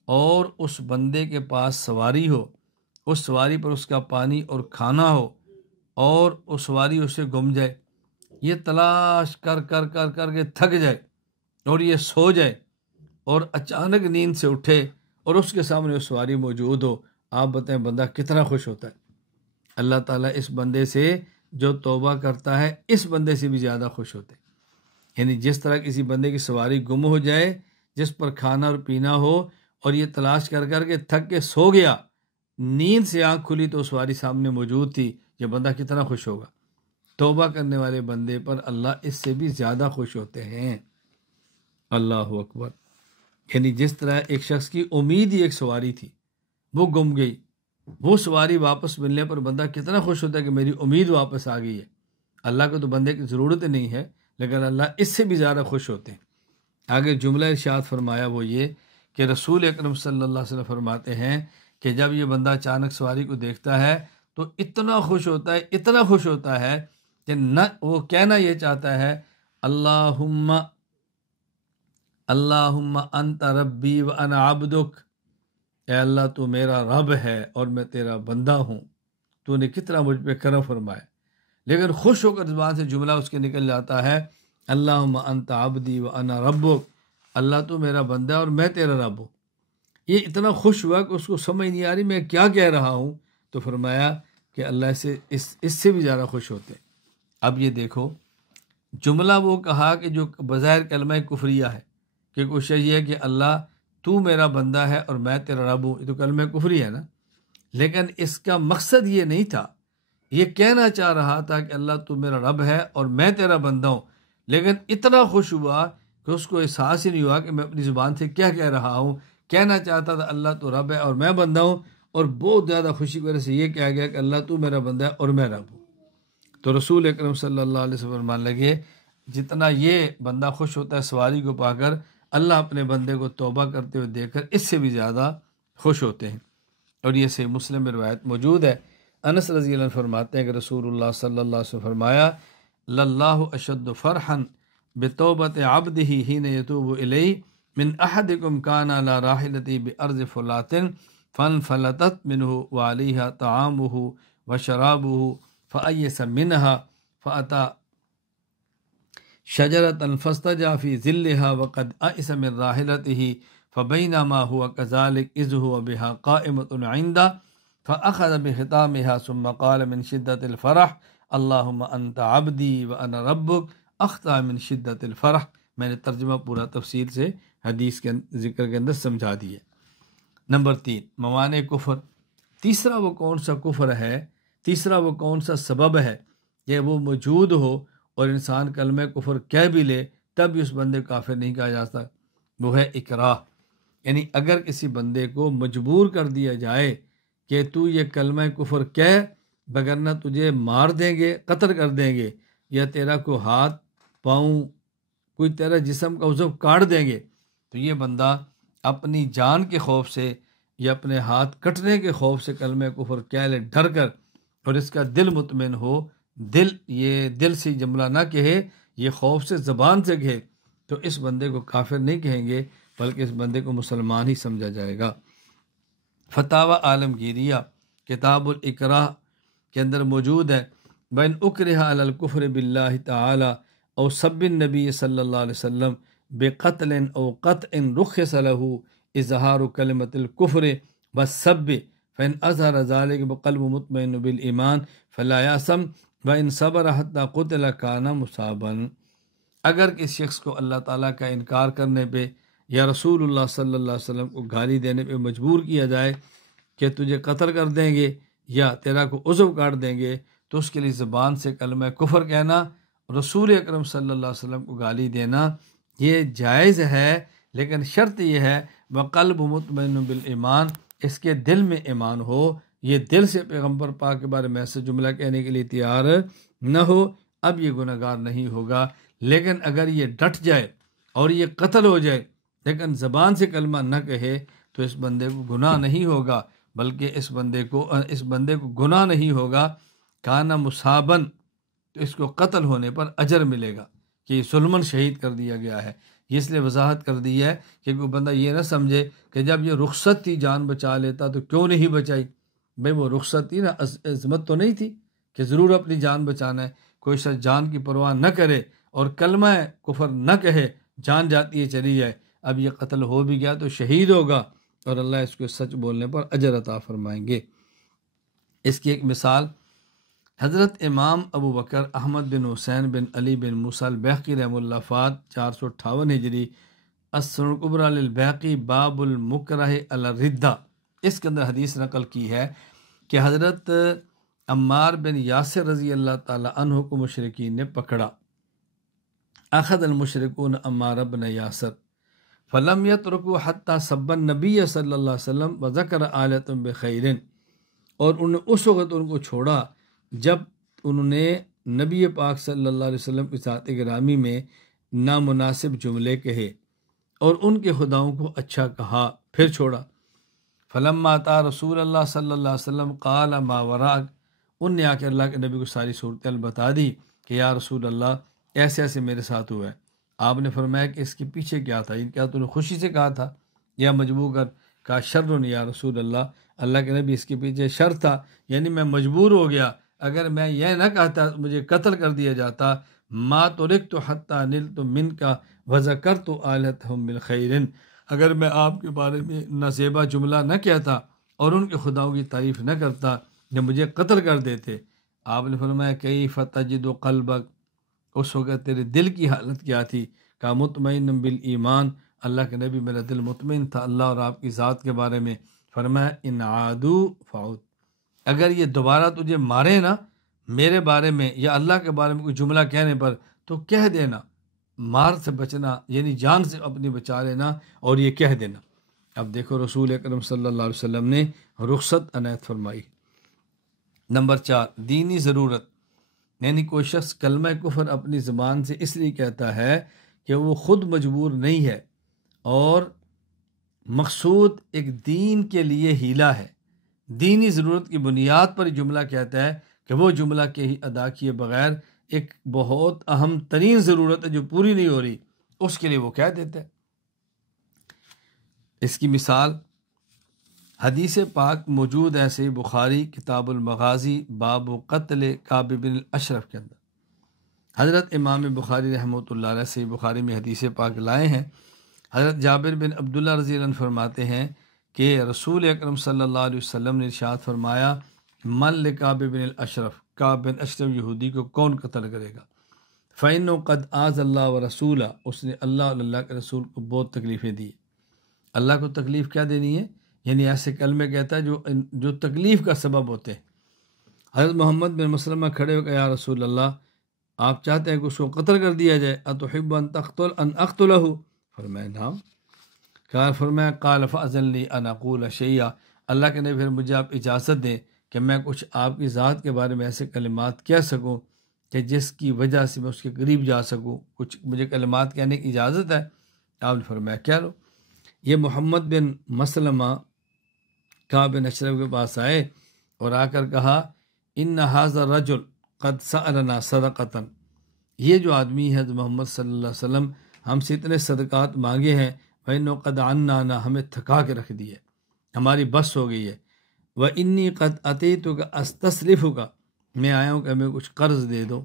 اور اس بندے کے پاس سواری ہو، اس سواری پر اس کا پانی اور کھانا ہو اور اس سواری اسے گم جائے، یہ تلاش کر کے تھک جائے اور یہ سو جائے اور اچانک نیند سے اٹھے اور اس کے سامنے اس سواری موجود ہو، آپ بتائیں بندہ کتنا خوش ہوتا ہے۔ اللہ تعالیٰ اس بندے سے جو توبہ کرتا ہے اس بندے سے بھی زیادہ خوش ہوتے ہیں۔ یعنی جس طرح کسی بندے کی سواری گم ہو جائے، جس پر کھانا اور پینا ہو اور یہ تلاش کر کے تھک کے سو گیا، نیند سے آنکھ کھلی تو سواری سامنے موجود تھی، یہ بندہ کتنا خوش ہوگا۔ توبہ کرنے والے بندے پر اللہ اس سے بھی زیادہ خوش ہوتے ہیں۔ اللہ اکبر۔ یعنی جس طرح ایک شخص کی امید ہی ایک سواری تھی، وہ گم گئی، وہ سواری واپس ملنے پر بندہ کتنا خوش ہوتا ہے کہ میری امید واپس آ گئی ہے۔ اللہ کو تو بندے کی ضرورت نہیں ہے لیکن اللہ اس سے بھی زیادہ خوش ہوتے ہیں۔ آگے جملہ ارشاد فرمایا وہ یہ کہ رسول اکرم صلی اللہ علیہ وسلم فرماتے ہیں کہ جب یہ بندہ اچانک سواری کو دیکھتا ہے تو اتنا خوش ہوتا ہے کہ نہ وہ کہنا یہ چاہتا ہے اللہم انت ربی وانا عبدک، اے اللہ تو میرا رب ہے اور میں تیرا بندہ ہوں، تو نے کتنا مجھ پہ کرم فرمایا۔ لیکن خوش ہو کر زبان سے جملہ اس کے نکل جاتا ہے اللہم انت عبدی وانا ربک، اللہ تو میرا بندہ ہے اور میں تیرا رب ہوں۔ یہ اتنا خوش ہوا کہ اس کو سمجھ نہیں آ رہی میں کیا کہہ رہا ہوں، تو فرمایا کہ اللہ سے اس سے بھی زیادہ خوش ہوتے ہیں۔ اب یہ دیکھو جملہ وہ کہا کہ جو بظاہر کلمہ کفریہ ہے کہ کوشش یہ ہے کہ اللہ تو میرا بندہ ہے اور میں تیرا رب ہوں، یہ تو کلمہ کفری ہے نا، لیکن اس کا مقصد یہ نہیں تھا، یہ کہنا چاہ رہا تھا کہ اللہ تو میرا رب ہے اور میں تیرا بندہ ہوں، لیکن اتنا خوش ہوا کہ اس کو احساس ہی نہیں ہوا کہ میں اپنی زبان سے کیا کہہ رہا ہوں۔ کہنا چاہتا تھا اللہ تو رب ہے اور میں بندہ ہوں، اور بہت زیادہ خوشی کی وجہ سے یہ کہا گیا کہ اللہ تو میرا بندہ ہے اور میں رب ہوں۔ تو رسول اکرم صلی اللہ علیہ وسلم فرمانے لگے جتنا یہ بندہ خوش ہوتا ہے سواری کو پا کر، اللہ اپنے بندے کو توبہ کرتے ہوئے دیکھ کر اس سے بھی زیادہ خوش ہوتے ہیں۔ اور یہ صحیح مسلم میں روایت موجود ہے، انس رضی اللہ عنہ فرماتے ہیں کہ رسول اللہ صلی اللہ علیہ وسلم فرمایا للہ اشد فرحا بتوبت عبدہ حین یتوب الیہ من احدکم کان علی راحلتی بارض فلات فانفلتت منہ وعلیہا طعامہ وشرابہ فایس منہا فاتی شجرۃ فاستجا فی ظلھا وقد ایس من راحلتہ فبینما هو كذلك اذ هو بها قائمۃ عندہ فأخذ بختامها ثم قال من شدة الفرح اللهم انت عبدی وانا ربک اخطا من شدت الفرح۔ میں نے ترجمہ پورا تفصیل سے حدیث کے ذکر کے اندر سمجھا دیا۔ نمبر 3، موانع کفر۔ تیسرا وہ کون سا کفر ہے، تیسرا وہ کون سا سبب ہے کہ وہ موجود ہو اور انسان کلمہ کفر کہہ بھی لے تب بھی اس بندے کو کافر نہیں کہا جاتا، وہ ہے اکراہ۔ یعنی اگر کسی بندے کو مجبور کر دیا جائے کہ تو یہ کلمہ کفر کہہ بگرنہ تجھے مار دیں گے، قتل کر دیں گے، یا تیرا کوئی ہاتھ پاؤں کوئی تیرا جسم کا عضو کاٹ دیں گے، تو یہ بندہ اپنی جان کے خوف سے یا اپنے ہاتھ کٹنے کے خوف سے کلمہ کفر کہہ لے ڈر کر، اور اس کا دل مطمئن ہو، یہ دل سے جملہ نہ کہے، یہ خوف سے زبان سے کہے، تو اس بندے کو کافر نہیں کہیں گے بلکہ اس بندے کو مسلمان ہی سمجھا جائے گا۔ فتاوی عالمگیریہ کتاب الاکراہ کے اندر موجود ہے بین اکرہ علی الکفر باللہ تعالی او سب النبی صلی اللہ علیہ وسلم بقتل او قطع رخص له اظہار کلمۃ الکفر والسب فان اظہر ذلك بقلب مطمئن بالایمان فلا یأثم وان صبر حتی قتل کان مصابا۔ اگر کسی شخص کو اللہ تعالیٰ کا انکار کرنے پہ یا رسول اللہ صلی اللہ علیہ وسلم کو گالی دینے پہ مجبور کیا جائے کہ تجھے قتل کر دیں گے یا تیرا کو عضو کاٹ دیں گے، تو اس کے لیے زبان سے کلمہ کفر کہنا، رسول اکرم صلی اللہ علیہ وسلم کو گالی دینا یہ جائز ہے، لیکن شرط یہ ہے وقلب مطمئن بالایمان، اس کے دل میں ایمان ہو، یہ دل سے پیغمبر پاک کے بارے میں ایسا جملہ کہنے کے لیے تیار نہ ہو، اب یہ گناہ گار نہیں ہوگا۔ لیکن اگر یہ ڈٹ جائے اور یہ قتل ہو جائے لیکن زبان سے کلمہ نہ کہے تو اس بندے کو گناہ نہیں ہوگا، بلکہ اس بندے کو گناہ نہیں ہوگا، کانا مصابن، تو اس کو قتل ہونے پر اجر ملے گا کہ یہ ظلماً شہید کر دیا گیا ہے۔ اس لیے وضاحت کر دی ہے کہ کوئی بندہ یہ نہ سمجھے کہ جب یہ رخصت تھی جان بچا لیتا تو کیوں نہیں بچائی، بھئی وہ رخصت تھی نا، عظمت تو نہیں تھی کہ ضرور اپنی جان بچانا ہے۔ کوئی شخص جان کی پرواہ نہ کرے اور کلمہ کفر نہ کہے، جان جاتی ہے چلی جائے، اب یہ قتل ہو بھی گیا تو شہید ہوگا اور اللہ اس کو سچ بولنے پر اجر عطا فرمائیں گے۔ اس کی ایک مثال حضرت امام ابو بکر احمد بن حسین بن علی بن موسیٰ البیہقی رحمہ اللہ فات 458 ہجری، السنن الکبریٰ للبیہقی باب المکرہ علی الردہ، اس کے اندر حدیث نقل کی ہے کہ حضرت عمار بن یاسر رضی اللہ تعالی عنہ کو مشرکین نے پکڑا۔ اخذ المشرکون عمار بن یاسر فلم یترکوا حتی سب النبی صلی اللہ علیہ وسلم وذکر آلۃ بخیر، اور انہوں نے اس وقت ان کو چھوڑا جب انہوں نے نبی پاک صلی اللہ علیہ وسلم کی ذات گرامی میں نامناسب جملے کہے اور ان کے خداؤں کو اچھا کہا، پھر چھوڑا۔ فلما اتا رسول اللہ صلی اللہ علیہ وسلم قال ما وراک، ان نے آ کے اللہ کے نبی کو ساری صورتحال بتا دی کہ یا رسول اللہ ایسے ایسے میرے ساتھ ہوا ہے۔ آپ نے فرمایا کہ اس کے پیچھے کیا تھا، کیا تو نے خوشی سے کہا تھا یا مجبور کر کہا؟ شر یا رسول اللہ، اللہ کے نبی اس کے پیچھے شر تھا، یعنی میں مجبور ہو گیا، اگر میں یہ نہ کہتا مجھے قتل کر دیا جاتا۔ ما ترکت حتی نلت منک وذکرت آلہتہم بالخیر، اگر میں آپ کے بارے میں نازیبا جملہ نہ کہتا اور ان کے خداؤں کی تعریف نہ کرتا یا مجھے قتل کر دیتے۔ آپ نے فرمایا کیف تجد قلبک، اس وقت تیرے دل کی حالت کیا تھی؟ کا مطمئن بالایمان، اللہ کے نبی میرا دل مطمئن تھا اللہ اور آپ کی ذات کے بارے میں۔ فرمایا ان عادو فعود، اگر یہ دوبارہ تجھے مارے نا میرے بارے میں یا اللہ کے بارے میں کوئی جملہ کہنے پر تو کہہ دینا، مار سے بچنا یعنی جان سے اپنی بچا لینا اور یہ کہہ دینا۔ اب دیکھو رسول اکرم صلی اللہ علیہ وسلم نے رخصت عنایت فرمائی۔ نمبر 4، دینی ضرورت، یعنی کوئی شخص کلمہ کفر اپنی زبان سے اس لیے کہتا ہے کہ وہ خود مجبور نہیں ہے اور مقصود ایک دین کے لیے ہیلا ہے، دینی ضرورت کی بنیاد پر جملہ کہتا ہے کہ وہ جملہ کے ہی ادا کیے بغیر ایک بہت اہم ترین ضرورت ہے جو پوری نہیں ہو رہی، اس کے لیے وہ کہہ دیتا ہے۔ اس کی مثال حدیث پاک موجود ہے صحیح بخاری کتاب المغازی باب قتل کعب بن الاشرف کے اندر۔ حضرت امام بخاری رحمۃ اللہ علیہ صحیح بخاری میں حدیث پاک لائے ہیں۔ حضرت جابر بن عبداللہ رضی اللہ عنہ فرماتے ہیں کہ رسول اکرم صلی اللہ علیہ وسلم نے ارشاد فرمایا، من لکعب بن الاشرف، کعب بن اشرف یہودی کو کون قتل کرے گا؟ فإنه قد آذى اللہ و رسولہ، اس نے اللہ اور اللہ کے رسول کو بہت تکلیفیں دی۔ اللہ کو تکلیف کیا دینی ہے؟ یعنی ایسے کلمے کہتا ہے جو تکلیف کا سبب ہوتے ہیں۔ حضرت محمد بن مسلمہ کھڑے ہو کہ یا رسول اللہ، آپ چاہتے ہیں کہ اس کو قتل کر دیا جائے؟ اتحب ان اقتلہ؟ فرمایا نعم۔ فرمایا قال فأذن لی ان اقول شیئا، اللہ کے نبی پھر مجھے آپ اجازت دیں کہ میں کچھ آپ کی ذات کے بارے میں ایسے کلمات کہہ سکوں کہ جس کی وجہ سے میں اس کے قریب جا سکوں، کچھ مجھے کلمات کہنے کی اجازت ہے؟ آپ نے فرمایا کہہ لو۔ یہ محمد بن مسلمہ کعب بن اشرف کے پاس آئے اور آ کر کہا ان ھذا الرجل قد سألنا صدقۃ، یہ جو آدمی ہے محمد صلی اللہ علیہ وسلم ہم سے اتنے صدقات مانگے ہیں، فإنه قد عنانا، ہمیں تھکا کے رکھ دی ہے، ہماری بس ہو گئی ہے، وإنی قد أتيتك أستسلفك، میں آیا ہوں کہ ہمیں کچھ قرض دے دو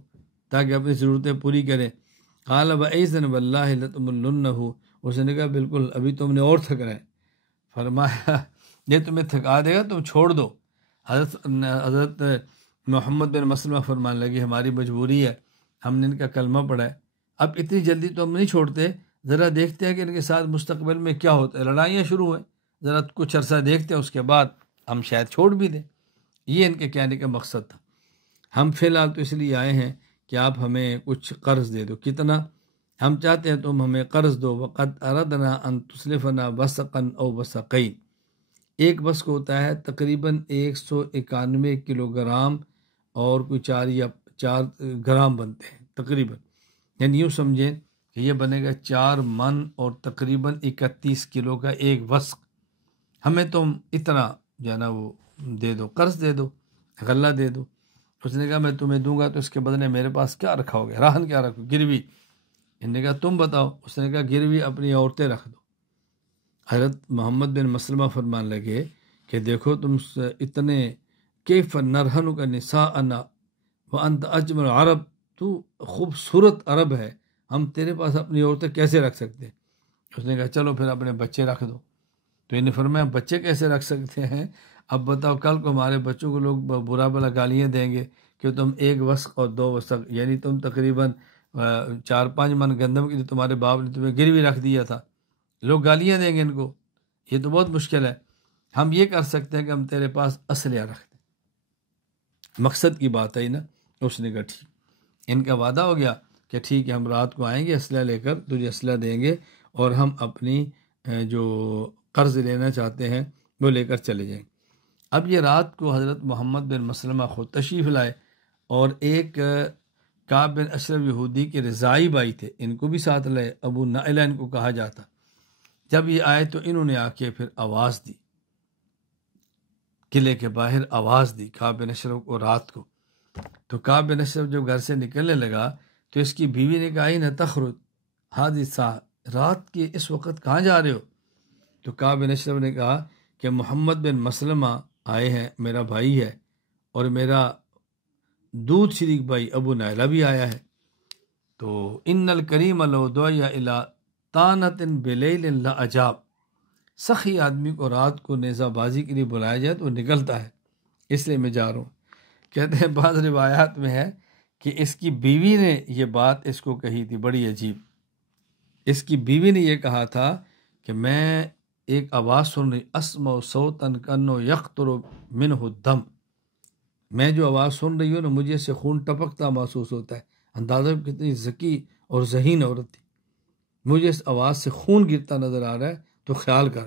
تاکہ اپنی ضرورتیں پوری کریں۔ قال وإذن والله لتملنه، اس نے کہا بالکل ابھی تم نے اور تھکنا ہے۔ فرمایا یہ تمہیں تھکا دے گا تم چھوڑ دو۔ حضرت محمد بن مسلمہ فرمانے لگے ہماری مجبوری ہے، ہم نے ان کا کلمہ پڑھا ہے، اب اتنی جلدی تو ہم نہیں چھوڑتے، ذرا دیکھتے ہیں کہ ان کے ساتھ مستقبل میں کیا ہوتا ہے، لڑائیاں شروع ہوئیں، ذرا کچھ عرصہ دیکھتے ہیں، اس کے بعد ہم شاید چھوڑ بھی دیں۔ یہ ان کے کہنے کا مقصد تھا۔ ہم فی الحال تو اس لیے آئے ہیں کہ آپ ہمیں کچھ قرض دے دو۔ کتنا؟ ہم چاہتے ہیں تم ہمیں قرض دو۔ وقد اردنا ان تسلفنا وسقا او وسقین، ایک وسق ہوتا ہے تقریباً 191 کلو گرام اور کوئی 4 گرام بنتے ہیں تقریباً، یعنی یوں سمجھیں کہ یہ بنے گا 4 من اور تقریباً 31 کلو کا ایک وسق، ہمیں تم اتنا جو ہے نا وہ دے دو، قرض دے دو، غلہ دے دو۔ اس نے کہا میں تمہیں دوں گا تو اس کے بدلے میرے پاس کیا رکھا ہوگا، راہن کیا رکھو، گروی؟ انہوں نے کہا تم بتاؤ۔ اس نے کہا گروی اپنی عورتیں رکھ دو۔ حضرت محمد بن مسلمہ فرمان لگے کہ دیکھو تم اتنے کیف نرہن کا نساءنا وانت اجمل عرب، تو خوبصورت عرب ہے، ہم تیرے پاس اپنی عورتیں کیسے رکھ سکتے ہیں؟ اس نے کہا چلو پھر اپنے بچے رکھ دو۔ تو انہیں فرمایا بچے کیسے رکھ سکتے ہیں؟ اب بتاؤ کل کو ہمارے بچوں کو لوگ برا بلا گالیاں دیں گے کہ تم 1 وسق اور 2 وسق، یعنی تم تقریباً 4-5 من گندم کے لیے تمہارے باپ نے تمہیں گروی رکھ دیا تھا، لوگ گالیاں دیں گے ان کو، یہ تو بہت مشکل ہے۔ ہم یہ کر سکتے ہیں کہ ہم تیرے پاس اسلحہ رکھ دیں۔ مقصد کی بات ہے نا۔ اس نے کہا ٹھیک، ان کا وعدہ ہو گیا کہ ٹھیک ہے ہم رات کو آئیں گے اسلحہ لے کر، تجھے اسلحہ دیں گے اور ہم اپنی جو قرض لینا چاہتے ہیں وہ لے کر چلے جائیں۔ اب یہ رات کو حضرت محمد بن مسلمہ خود تشریف لائے اور ایک کعب بن اشرف یہودی کے رضائی بھائی تھے، ان کو بھی ساتھ لائے، ابو نائلہ ان کو کہا جاتا۔ جب یہ آئے تو انہوں نے آ کے پھر آواز دی، قلعے کے باہر آواز دی کعب بن اشرف کو رات کو۔ تو کعب بن اشرف جب گھر سے نکلنے لگا تو اس کی بیوی نے کہا این تخرج ہذه الساعة، رات کے اس وقت کہاں جا رہے ہو؟ تو کعب بن اشرف نے کہا کہ محمد بن مسلمہ آئے ہیں، میرا بھائی ہے، اور میرا دودھ شریک بھائی ابو نائلہ بھی آیا ہے۔ تو ان الکریم لو دعی الی طانۃ بلیل لاجاب، سخی آدمی کو رات کو نیزہ بازی کے لیے بلایا جائے تو وہ نکلتا ہے، اس لیے میں جا رہا ہوں۔ کہتے ہیں بعض روایات میں ہے کہ اس کی بیوی نے یہ بات اس کو کہی تھی، بڑی عجیب۔ اس کی بیوی نے یہ کہا تھا کہ میں ایک آواز سن رہی، اسمع صوتا کانه یقطر منہ الدم، میں جو آواز سن رہی ہوں نا مجھے سے خون ٹپکتا محسوس ہوتا ہے۔ اندازہ کتنی ذکی اور ذہین عورت تھی، مجھے اس آواز سے خون گرتا نظر آ رہا ہے، تو خیال کر۔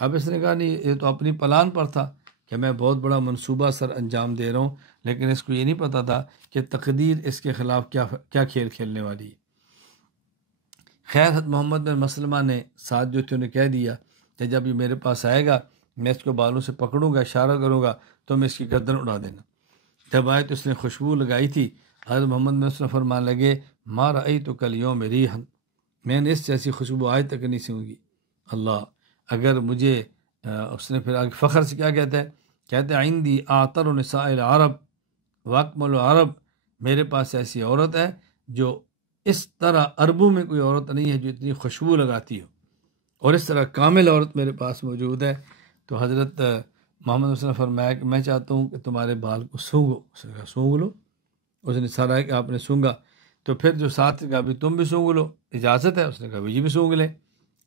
اب اس نے کہا نہیں، یہ تو اپنی پلان پر تھا کہ میں بہت بڑا منصوبہ سر انجام دے رہا ہوں، لیکن اس کو یہ نہیں پتا تھا کہ تقدیر اس کے خلاف کیا کھیل کھیلنے والی ہے۔ خیر حضرت محمد بن مسلمہ نے ساتھ جو تھے انہیں کہہ دیا کہ جب یہ میرے پاس آئے گا میں اس کو بالوں سے پکڑوں گا، اشارہ کروں گا تو میں اس کی گردن اڑا دینا۔ جب آئے تو اس نے خوشبو لگائی تھی، حضرت محمد صلی اللہ علیہ وسلم فرمانے لگے ما رأیتک اليوم ریحا، میں نے اس جیسی خوشبو آج تک نہیں سونگی۔ اللہ، اگر مجھے اس نے پھر آگے فخر سے کیا کہتا ہے، کہتے ہیں عندی اعطر نساء العرب واکمل العرب، میرے پاس ایسی عورت ہے جو اس طرح عربوں میں کوئی عورت نہیں ہے جو اتنی خوشبو لگاتی ہو، اور اس طرح کامل عورت میرے پاس موجود ہے۔ تو حضرت محمد صلی اللہ علیہ وسلم نے فرمایا کہ میں چاہتا ہوں کہ تمہارے بال کو سونگو۔ اس نے کہا سونگ لو، اس نے سارا ہے کہ آپ نے سونگا، تو پھر جو ساتھ کہا بھی تم بھی سونگ لو، اجازت ہے؟ اس نے کہا بھی یہ بھی سونگ لیں،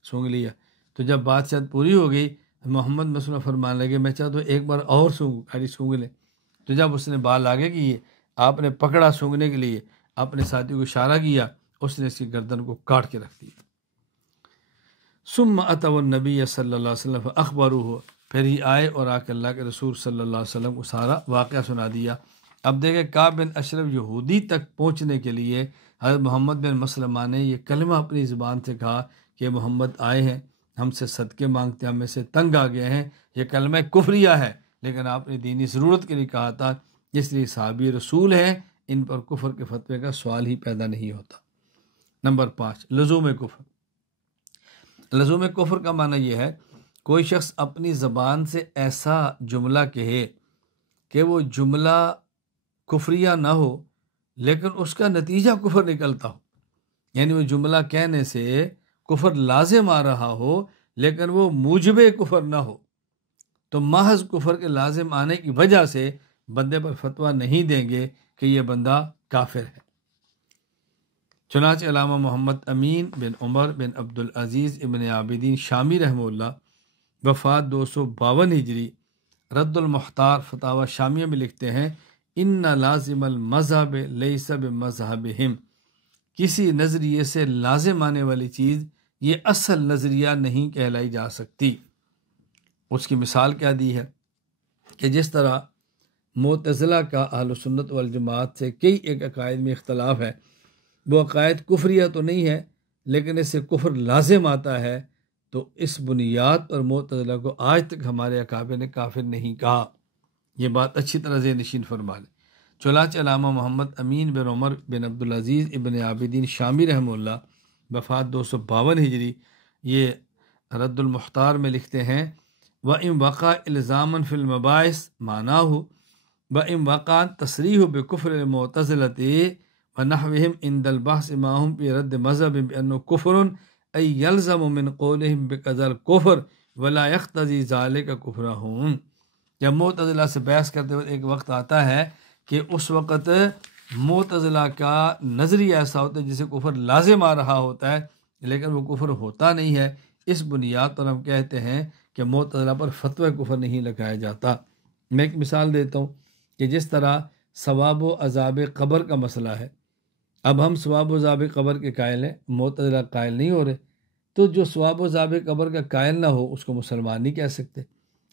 سونگ لیا۔ تو جب بات شاید پوری ہو گئی، محمد صلی اللہ علیہ وسلم فرمانے لگے میں چاہتا ہوں ایک بار اور سونگوں، خالی سونگ لیں۔ تو جب اس نے بال آگے کیے، آپ نے پکڑا سونگنے کے لیے، اپنے ساتھی کو اشارہ کیا، اس نے اس کی گردن کو کاٹ کے رکھ دیا۔ ثم اتوا النبی صلی اللہ علیہ وسلم فاخبروہ، پھر ہی آئے اور آ کے اللہ کے رسول صلی اللہ علیہ وسلم کو سارا واقعہ سنا دیا۔ اب دیکھیں کعب بن اشرف یہودی تک پہنچنے کے لیے حضرت محمد بن مسلمہ نے یہ کلمہ اپنی زبان سے کہا کہ محمد آئے ہیں، ہم سے صدقے مانگتے ہیں، ہم میں سے تنگ آ گئے ہیں، یہ کلمہ کفریہ ہے، لیکن آپ نے دینی ضرورت کے لیے کہا تھا، اس لیے صحابی رسول ہیں، ان پر کفر کے فتوے کا سوال ہی پیدا نہیں ہوتا۔ نمبر 5، لزوم کفر۔ لزوم کفر کا معنی یہ ہے کوئی شخص اپنی زبان سے ایسا جملہ کہے کہ وہ جملہ کفریہ نہ ہو لیکن اس کا نتیجہ کفر نکلتا ہو، یعنی وہ جملہ کہنے سے کفر لازم آ رہا ہو لیکن وہ موجب کفر نہ ہو، تو محض کفر کے لازم آنے کی وجہ سے بندے پر فتویٰ نہیں دیں گے کہ یہ بندہ کافر ہے۔ چنانچہ علامہ محمد امین بن عمر بن عبدالعزیز ابن عابدین شامی رحمہ اللہ وفات 252 ہجری، رد المختار فتاوی شامیہ میں لکھتے ہیں ان لازم المذہب لیس بمذہبہم، کسی نظریے سے لازم آنے والی چیز یہ اصل نظریہ نہیں کہلائی جا سکتی۔ اس کی مثال کیا دی ہے کہ جس طرح معتزلہ کا اہل سنت والجماعت سے کئی ایک عقائد میں اختلاف ہے، وہ عقائد کفریہ تو نہیں ہے لیکن اس سے کفر لازم آتا ہے، تو اس بنیاد پر معتزلہ کو آج تک ہمارے اکابر نے کافر نہیں کہا۔ یہ بات اچھی طرح ذہن نشین فرما لیں۔ چنانچہ علامہ محمد امین بن عمر بن عبدالعزیز ابن عابدین شامی رحمہ اللہ وفات 252 ہجری، یہ رد المختار میں لکھتے ہیں وَإِن وَقَعَ إِلْزَامًا فِي الْمَبَاحِثِ مَعْنَاهُ وَإِن وَقَعَ التَّصْرِيحُ بِكُفْرِ الْمُعْتَزِلَةِ وَنَحْوِهِمْ عِنْدَ الْبَحْثِ مَعَهُمْ فِي رَدِّ مَذْهَبٍ بِأَنَّهُ كُفْرٌ أَيْ يَلْزَمُ مِنْ قَوْلِهِمْ بِكَذَا الْكُفْرِ وَلَا يَقْتَضِي ذَلِكَ كُفْرَهُمْ۔ جب معتزلہ سے بحث کرتے ہوئے ایک وقت آتا ہے کہ اس وقت معتزلہ کا نظریہ ایسا ہوتا ہے جسے کفر لازم آ رہا ہوتا ہے لیکن وہ کفر ہوتا نہیں ہے، اس بنیاد پر ہم کہتے ہیں کہ معتزلہ پر فتوی کفر نہیں لگایا جاتا۔ میں ایک مثال دیتا ہوں کہ جس طرح ثواب و عذاب قبر کا مسئلہ ہے، اب ہم ثواب و عذاب قبر کے قائل ہیں، معتزلہ قائل نہیں ہو رہے، تو جو ثواب و عذاب قبر کا قائل نہ ہو اس کو مسلمان نہیں کہہ سکتے،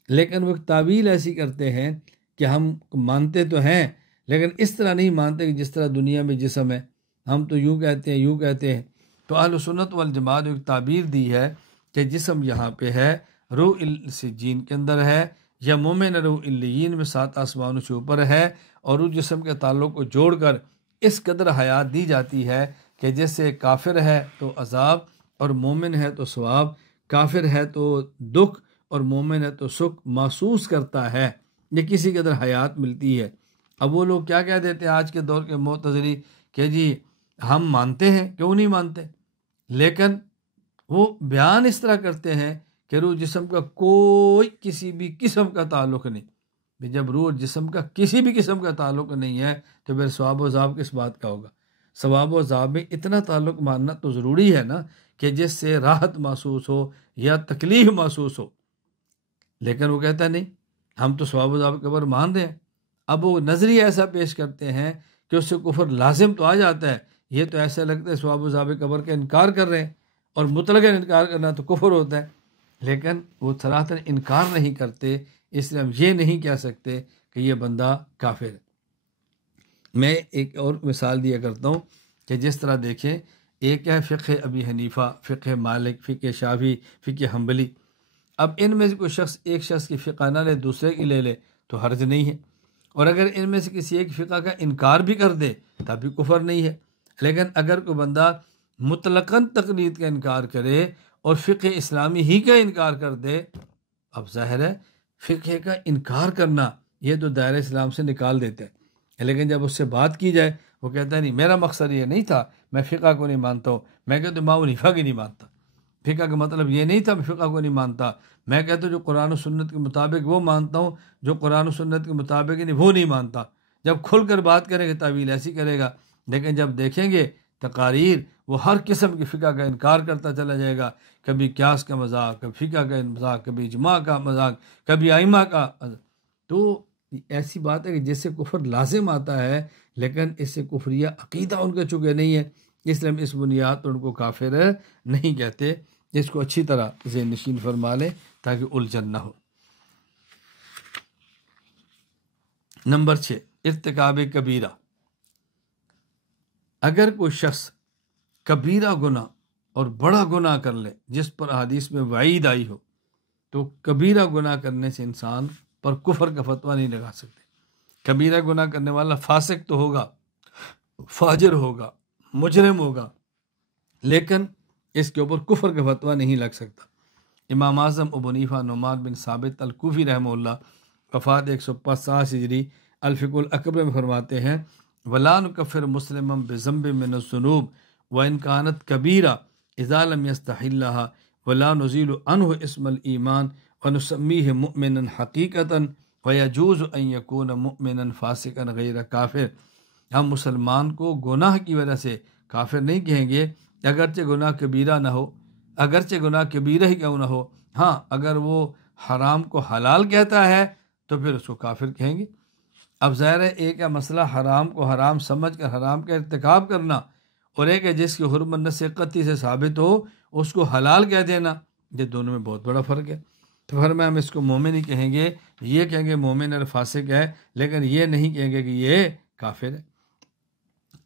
لیکن وہ تعویل ایسی کرتے ہیں کہ ہم مانتے تو ہیں لیکن اس طرح نہیں مانتے کہ جس طرح دنیا میں جسم ہے، ہم تو یوں کہتے ہیں یوں کہتے ہیں۔ تو اہل سنت والجماعت نے ایک تعبیر دی ہے کہ جسم یہاں پہ ہے، روح السجین کے اندر ہے، یا مومن روح الین میں 7 آسمانوں سے اوپر ہے، اور اس جسم کے تعلق کو جوڑ کر اس قدر حیات دی جاتی ہے کہ جیسے کافر ہے تو عذاب اور مومن ہے تو ثواب، کافر ہے تو دکھ اور مومن ہے تو سکھ محسوس کرتا ہے، یہ کسی قدر حیات ملتی ہے۔ اب وہ لوگ کیا کہہ دیتے ہیں آج کے دور کے معتزلی کہ جی ہم مانتے ہیں، کیوں نہیں مانتے، لیکن وہ بیان اس طرح کرتے ہیں کہ روح جسم کا کوئی کسی بھی قسم کا تعلق نہیں۔ جب روح جسم کا کسی بھی قسم کا تعلق نہیں ہے تو پھر ثواب و عذاب کس بات کا ہوگا؟ ثواب و عذاب میں اتنا تعلق ماننا تو ضروری ہے نا کہ جس سے راحت محسوس ہو یا تکلیف محسوس ہو، لیکن وہ کہتا ہے نہیں، ہم تو ثواب و عذاب قبر مان رہے ہیں۔ اب وہ نظریہ ایسا پیش کرتے ہیں کہ اس سے کفر لازم تو آ جاتا ہے، یہ تو ایسا لگتا ہے ثواب و عذاب قبر کا انکار کر رہے ہیں، اور مطلقاً انکار کرنا تو کفر ہوتا ہے، لیکن وہ صراحتاً انکار نہیں کرتے، اس لیے ہم یہ نہیں کہہ سکتے کہ یہ بندہ کافر ہے۔ میں ایک اور مثال دیا کرتا ہوں کہ جس طرح دیکھیں، ایک ہے فقہ ابی حنیفہ، فقہ مالک، فقہ شافعی، فقہ حنبلی۔ اب ان میں سے کوئی شخص ایک شخص کی فقہ نہ لے دوسرے کی لے لے تو حرج نہیں ہے، اور اگر ان میں سے کسی ایک فقہ کا انکار بھی کر دے تب بھی کفر نہیں ہے۔ لیکن اگر کوئی بندہ مطلقاً تقلید کا انکار کرے اور فقہ اسلامی ہی کا انکار کر دے، اب ظاہر ہے فقہ کا انکار کرنا یہ تو دائرہ اسلام سے نکال دیتے ہیں، لیکن جب اس سے بات کی جائے وہ کہتا ہے نہیں میرا مقصد یہ نہیں تھا، میں فقہ کو نہیں مانتا ہوں، میں کہتا ہوں امام حنیفہ کی نہیں مانتا، فقہ کا مطلب یہ نہیں تھا میں فقہ کو نہیں مانتا، میں کہتا ہوں جو قرآن و سنت کے مطابق وہ مانتا ہوں، جو قرآن و سنت کے مطابق نہیں وہ نہیں مانتا۔ جب کھل کر بات کرے گا تعویل ایسی کرے گا، لیکن جب دیکھیں گے تقاریر وہ ہر قسم کی فقہ کا انکار کرتا چلا جائے گا، کبھی قیاس کا مذاق، کبھی فقہ کا مذاق، کبھی اجماع کا مذاق، کبھی ائمہ کا، تو ایسی بات ہے کہ جس سے کفر لازم آتا ہے، لیکن اس سے کفریہ عقیدہ ان کے چکے نہیں ہے، اس لیے ہم اس بنیاد پر ان کو کافر نہیں کہتے۔ اس کو اچھی طرح ذہن نشین فرما لیں تاکہ الجھن نہ ہو۔ نمبر 6، ارتکاب کبیرہ۔ اگر کوئی شخص کبیرہ گناہ اور بڑا گناہ کر لے جس پر احادیث میں وعید آئی ہو، تو کبیرہ گناہ کرنے سے انسان پر کفر کا فتویٰ نہیں لگا سکتے۔ کبیرہ گناہ کرنے والا فاسق تو ہوگا، فاجر ہوگا، مجرم ہوگا، لیکن اس کے اوپر کفر کا فتویٰ نہیں لگ سکتا۔ امام اعظم ابو حنیفہ نعمان بن ثابت الکوفی رحمہ اللہ وفات 150 ہجری الفقہ الاکبر میں فرماتے ہیں وَلَا نُكَفِّرُ مُسْلِمًا بِذَنْبٍ مِّنَ الذُّنُوبِ وَإِنْ كَانَتْ كَبِيرَةً إِذَا لَمْ يَسْتَحِلَّهَا وَلَا نُزِيلُ عَنْهُ اسْمَ الْإِيمَانِ وَنُسَمِّيهِ مُؤْمِنًا حَقِيقَةً وَيَجُوزُ أَن يَكُونَ مُؤْمِنًا فَاسِقًا غَيْرَ كَافِرٍ۔ ہم مسلمان کو گناہ کی وجہ سے کافر نہیں کہیں گے، اگرچہ گناہ کبیرہ نہ ہو، اگرچہ گناہ کبیرہ ہی کیوں نہ ہو، ہاں اگر وہ حرام کو حلال کہتا ہے تو پھر اس کو کافر کہیں گے۔ اب ظاہر ہے ایک ہے مسئلہ حرام کو حرام سمجھ کر حرام کا ارتکاب کرنا، اور ایک ہے جس کی حرمت نص قطعی سے ثابت ہو اس کو حلال کہہ دینا، یہ دونوں میں بہت بڑا فرق ہے۔ تو فرمایا ہم اس کو مومن ہی کہیں گے، یہ کہیں گے مومن اور فاسق ہے، لیکن یہ نہیں کہیں گے کہ یہ کافر ہے۔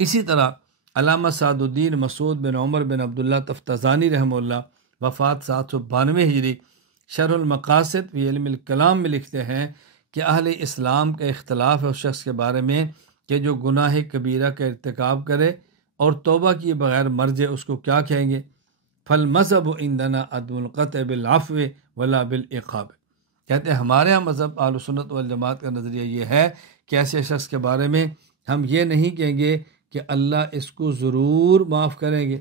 اسی طرح علامہ سعد الدین مسعود بن عمر بن عبداللہ تفتزانی رحمہ اللہ وفات 792 ہجری شرح المقاصد فی علم الکلام میں لکھتے ہیں کہ اہل اسلام کا اختلاف ہے اس شخص کے بارے میں کہ جو گناہ کبیرہ کا ارتکاب کرے اور توبہ کیے بغیر مر جائے، اس کو کیا کہیں گے؟ فالمذہب عندنا عدم القطع بالعفو ولا بالعقاب۔ کہتے ہیں ہمارے یہاں مذہب اہل سنت والجماعت کا نظریہ یہ ہے کہ ایسے شخص کے بارے میں ہم یہ نہیں کہیں گے کہ اللہ اس کو ضرور معاف کریں گے،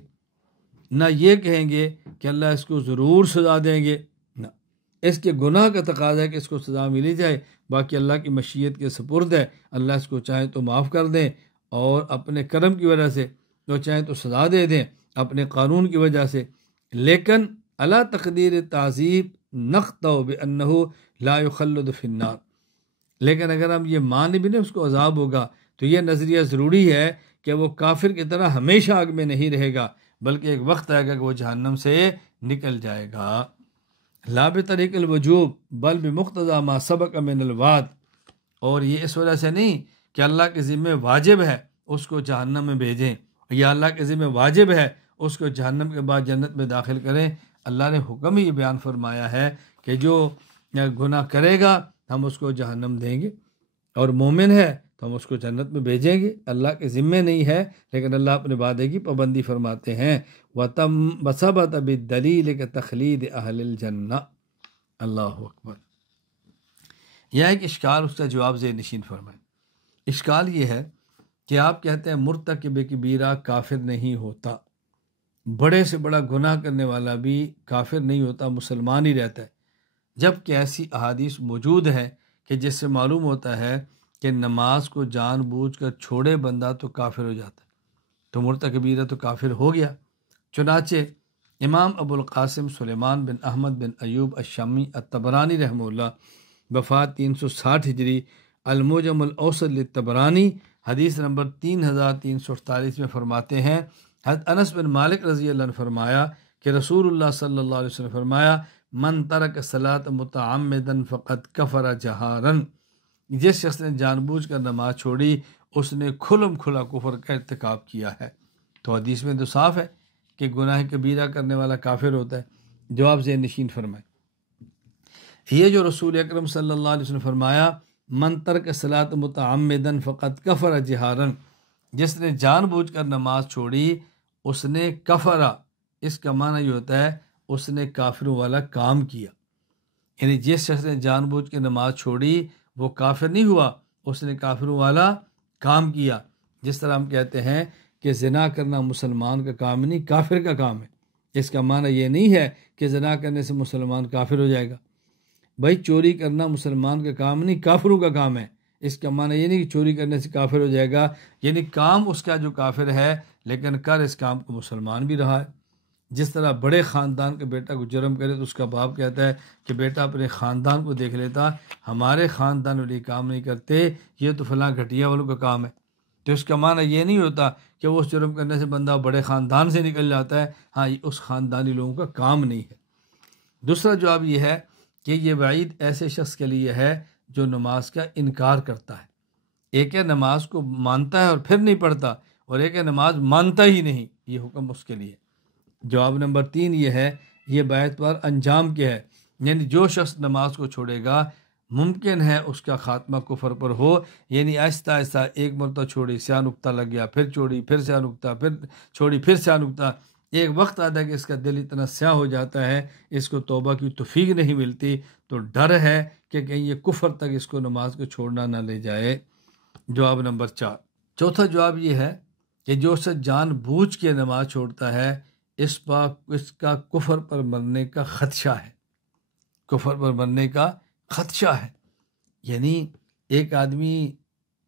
نہ یہ کہیں گے کہ اللہ اس کو ضرور سزا دیں گے، نہ، اس کے گناہ کا تقاضا ہے کہ اس کو سزا ملی جائے، باقی اللہ کی مشیت کے سپرد ہے، اللہ اس کو چاہے تو معاف کر دیں اور اپنے کرم کی وجہ سے، جو چاہیں تو سزا دے دیں اپنے قانون کی وجہ سے، لیکن اللہ تقدیر تعذیب نقطع بأنہ لا یخلد فی النار۔ لیکن اگر ہم یہ مان بھی نہیں اس کو عذاب ہوگا تو یہ نظریہ ضروری ہے کہ وہ کافر کی طرح ہمیشہ آگ میں نہیں رہے گا، بلکہ ایک وقت آئے گا کہ وہ جہنم سے نکل جائے گا۔ لا بطریق الوجوب بل بمقتضی ما سبق من الوعد، اور یہ اس وجہ سے نہیں کہ اللہ کے ذمہ واجب ہے اس کو جہنم میں بھیجیں، یا اللہ کے ذمہ واجب ہے اس کو جہنم کے بعد جنت میں داخل کریں۔ اللہ نے حکم ہی بیان فرمایا ہے کہ جو گناہ کرے گا ہم اس کو جہنم دیں گے، اور مومن ہے تو ہم اس کو جنت میں بھیجیں گے۔ اللہ کے ذمہ نہیں ہے، لیکن اللہ اپنے وعدے کی پابندی فرماتے ہیں وَتَمْ وَثَبَتَ بِالدَّلِيلِ كَتَخْلِيدِ أَهْلِ الْجَنَّةِ۔ اللہ اکبر۔ یہ ایک اشکال، اس کا جواب ذہن نشین فرمائیں۔ اشکال یہ ہے کہ آپ کہتے ہیں مرتکب کبیرہ کافر نہیں ہوتا، بڑے سے بڑا گناہ کرنے والا بھی کافر نہیں ہوتا، مسلمان ہی رہتا ہے، جبکہ ایسی احادیث موجود ہے کہ جس سے معلوم ہوتا ہے کہ نماز کو جان بوجھ کر چھوڑے بندہ تو کافر ہو جاتا ہے، تو مرتکب کبیرہ تو کافر ہو گیا۔ چنانچہ امام ابو القاسم سلیمان بن احمد بن ایوب الشامی الطبرانی رحمہ اللہ وفات 360 ہجری المعجم الاوسط للطبرانی حدیث نمبر 3348 میں فرماتے ہیں حضرت انس بن مالک رضی اللہ عنہ فرمایا کہ رسول اللہ صلی اللہ علیہ وسلم فرمایا من ترک صلاۃ متعمدا فقد کفر جہارا، جس شخص نے جان بوجھ کر نماز چھوڑی اس نے کھلم کھلا کفر کا ارتکاب کیا ہے۔ تو حدیث میں تو صاف ہے کہ گناہ کبیرہ کرنے والا کافر ہوتا ہے۔ جواب ذہن نشین فرمائے۔ یہ جو رسول اکرم صلی اللہ علیہ وسلم نے فرمایا من ترک صلاۃ متعمدن فقط کفر جہارن، جس نے جان بوجھ کر نماز چھوڑی اس نے کفرا، اس کا معنی یہ ہوتا ہے اس نے کافروں والا کام کیا، یعنی جس شخص نے جان بوجھ کے نماز چھوڑی وہ کافر نہیں ہوا، اس نے کافروں والا کام کیا۔ جس طرح ہم کہتے ہیں کہ زنا کرنا مسلمان کا کام نہیں، کافر کا کام ہے، اس کا معنی یہ نہیں ہے کہ زنا کرنے سے مسلمان کافر ہو جائے گا۔ بھائی چوری کرنا مسلمان کا کام نہیں، کافروں کا کام ہے، اس کا معنی یہ نہیں کہ چوری کرنے سے کافر ہو جائے گا، یعنی کام اس کا جو کافر ہے لیکن کر اس کام کو مسلمان بھی رہا ہے۔ جس طرح بڑے خاندان کے بیٹا کو جرم کرے تو اس کا باپ کہتا ہے کہ بیٹا اپنے خاندان کو دیکھ لیتا، ہمارے خاندان والے کام نہیں کرتے، یہ تو فلاں گھٹیا والوں کا کام ہے۔ تو اس کا معنی یہ نہیں ہوتا کہ وہ اس جرم کرنے سے بندہ بڑے خاندان سے نکل جاتا ہے، ہاں یہ اس خاندانی لوگوں کا کام نہیں ہے۔ دوسرا جواب یہ ہے کہ یہ وعید ایسے شخص کے لیے ہے جو نماز کا انکار کرتا ہے۔ ایک ہے نماز کو مانتا ہے اور پھر نہیں پڑھتا، اور ایک ہے نماز مانتا ہی نہیں، یہ حکم اس کے لیے۔ جواب نمبر 3 یہ ہے، یہ بیعت پر انجام کیا ہے، یعنی جو شخص نماز کو چھوڑے گا ممکن ہے اس کا خاتمہ کفر پر ہو، یعنی آہستہ آہستہ ایک مرتبہ چھوڑی سیاہ نکتہ لگ گیا، پھر چھوڑی پھر سیاہ نکتہ، پھر چھوڑی پھر سیاہ نکتہ، ایک وقت آتا ہے کہ اس کا دل اتنا سیاہ ہو جاتا ہے اس کو توبہ کی توفیق نہیں ملتی، تو ڈر ہے کہ کہیں یہ کفر تک اس کو نماز کو چھوڑنا نہ لے جائے۔ جواب نمبر 4، چوتھا جواب یہ ہے کہ جو شخص جان بوجھ کے نماز چھوڑتا ہے اس کا کفر پر مرنے کا خدشہ ہے، کفر پر مرنے کا خدشہ ہے، یعنی ایک آدمی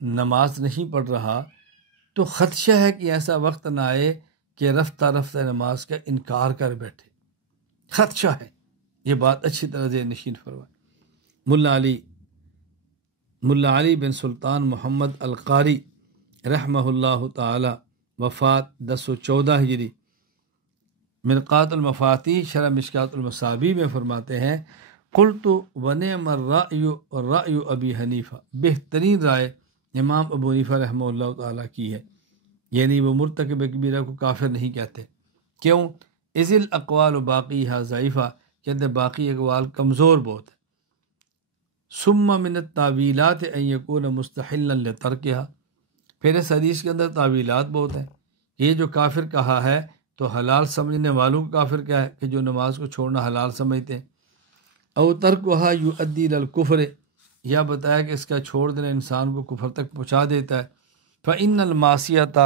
نماز نہیں پڑھ رہا تو خدشہ ہے کہ ایسا وقت نہ آئے کہ رفتہ رفتہ نماز کا انکار کر بیٹھے، خدشہ ہے۔ یہ بات اچھی طرح ذہن نشین فرمائے۔ ملا علی بن سلطان محمد القاری رحمہ اللہ تعالی، وفات 1014 ہجری، مرقات المفاتی شرح مشکات المصابیح میں فرماتے ہیں قلت ونعم الرأی ابی حنیفہ، بہترین رائے امام ابو حنیفہ رحمہ اللہ تعالیٰ کی ہے، یعنی وہ مرتکب کبیرہ کو کافر نہیں کہتے۔ کیوں؟ اذ الاقوال باقیہا ضعیفہ، کہتے باقی اقوال کمزور بہت ہے۔ ثم من التاویلات ان یکون مستحلا لترکہا، پھر اس حدیث کے اندر تعویلات بہت ہیں، یہ جو کافر کہا ہے تو حلال سمجھنے والوں کو کافر کیا ہے کہ جو نماز کو چھوڑنا حلال سمجھتے ہیں۔ او ترکہا یؤدی الی الکفر، یا بتایا کہ اس کا چھوڑ دینا انسان کو کفر تک پہنچا دیتا ہے۔ فإن المعصیۃ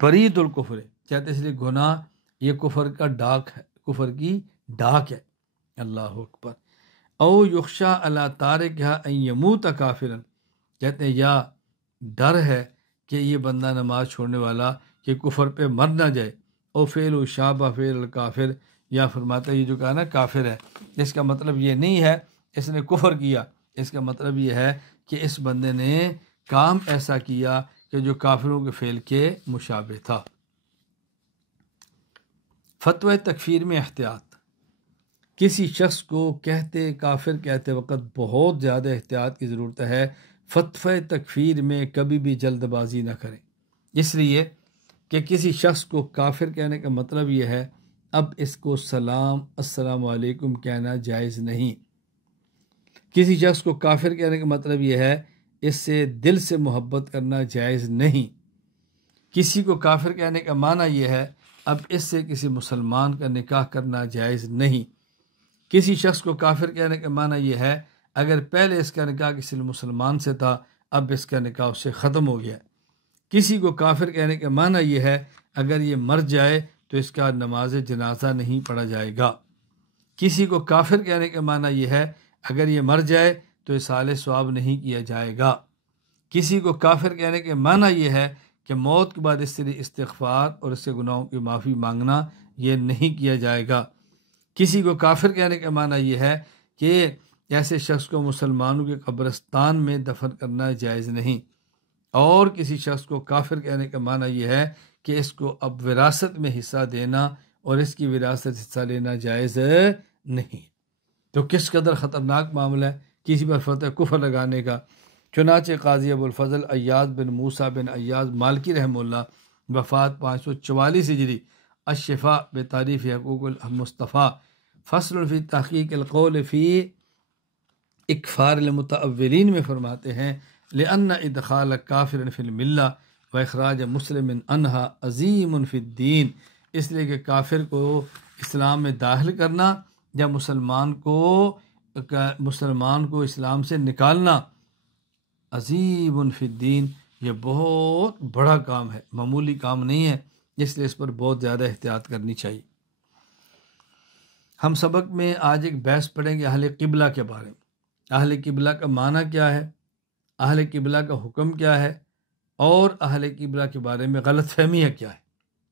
برید الکفر، کہتے اس لیے گناہ یہ کفر کا ڈاک ہے، کفر کی ڈاک ہے۔ اللہ اکبر۔ او یخشا علی تارکہا ان یموت کافرا، کہتے ہیں یا ڈر ہے کہ یہ بندہ نماز چھوڑنے والا کہ کفر پہ مر نہ جائے۔ او فعل شابہ فعل الکافر، یا فرماتا ہے یہ جو کہا نا کافر ہے، اس کا مطلب یہ نہیں ہے اس نے کفر کیا، اس کا مطلب یہ ہے کہ اس بندے نے کام ایسا کیا کہ جو کافروں کے فعل کے مشابہ تھا۔ فتوی تکفیر میں احتیاط، کسی شخص کو کہتے کافر کہتے وقت بہت زیادہ احتیاط کی ضرورت ہے۔ فتوی تکفیر میں کبھی بھی جلد بازی نہ کریں، اس لیے کہ کسی شخص کو کافر کہنے کا مطلب یہ ہے اب اس کو سلام السلام علیکم کہنا جائز نہیں۔ کسی شخص کو کافر کہنے کا مطلب یہ ہے اس سے دل سے محبت کرنا جائز نہیں۔ کسی کو کافر کہنے کا معنی یہ ہے اب اس سے کسی مسلمان کا نکاح کرنا جائز نہیں۔ کسی شخص کو کافر کہنے کا معنی یہ ہے اگر پہلے اس کا نکاح کسی مسلمان سے تھا اب اس کا نکاح اس سے ختم ہو گیا۔ کسی کو کافر کہنے کا معنی یہ ہے اگر یہ مر جائے تو اس کا نماز جنازہ نہیں پڑھا جائے گا۔ کسی کو کافر کہنے کا معنی یہ ہے اگر یہ مر جائے تو اصالہ ثواب نہیں کیا جائے گا۔ کسی کو کافر کہنے کا معنی یہ ہے کہ موت کے بعد اس سے استغفار اور اس کے گناہوں کی معافی مانگنا یہ نہیں کیا جائے گا۔ کسی کو کافر کہنے کا معنی یہ ہے کہ ایسے شخص کو مسلمانوں کے قبرستان میں دفن کرنا جائز نہیں۔ اور کسی شخص کو کافر کہنے کا معنی یہ ہے کہ اس کو اب وراثت میں حصہ دینا اور اس کی وراثت حصہ لینا جائز نہیں۔ تو کس قدر خطرناک معاملہ ہے کسی پر فتح کفر لگانے کا۔ چنانچہ قاضی ابو الفضل ایاز بن موسیٰ بن ایاز مالکی رحمہ اللہ، وفات 544 ہجری، الشفاء بتعریف حقوق المصطفیٰ، فصل فی تحقیق القول فی اکفار المتأولین میں فرماتے ہیں لأن ادخال کافر فی الملہ و اخراج مسلم عنہا عظیم فی الدین، اس لیے کہ کافر کو اسلام میں داخل کرنا یا مسلمان کو اسلام سے نکالنا عظیم فی الدین، یہ بہت بڑا کام ہے، معمولی کام نہیں ہے، اس لیے اس پر بہت زیادہ احتیاط کرنی چاہیے۔ ہم سبق میں آج ایک بحث پڑھیں گے اہل قبلہ کے بارے میں۔ اہل قبلہ کا معنی کیا ہے، اہل قبلہ کا حکم کیا ہے، اور اہل قبلہ کے بارے میں غلط فہمیاں کیا ہے،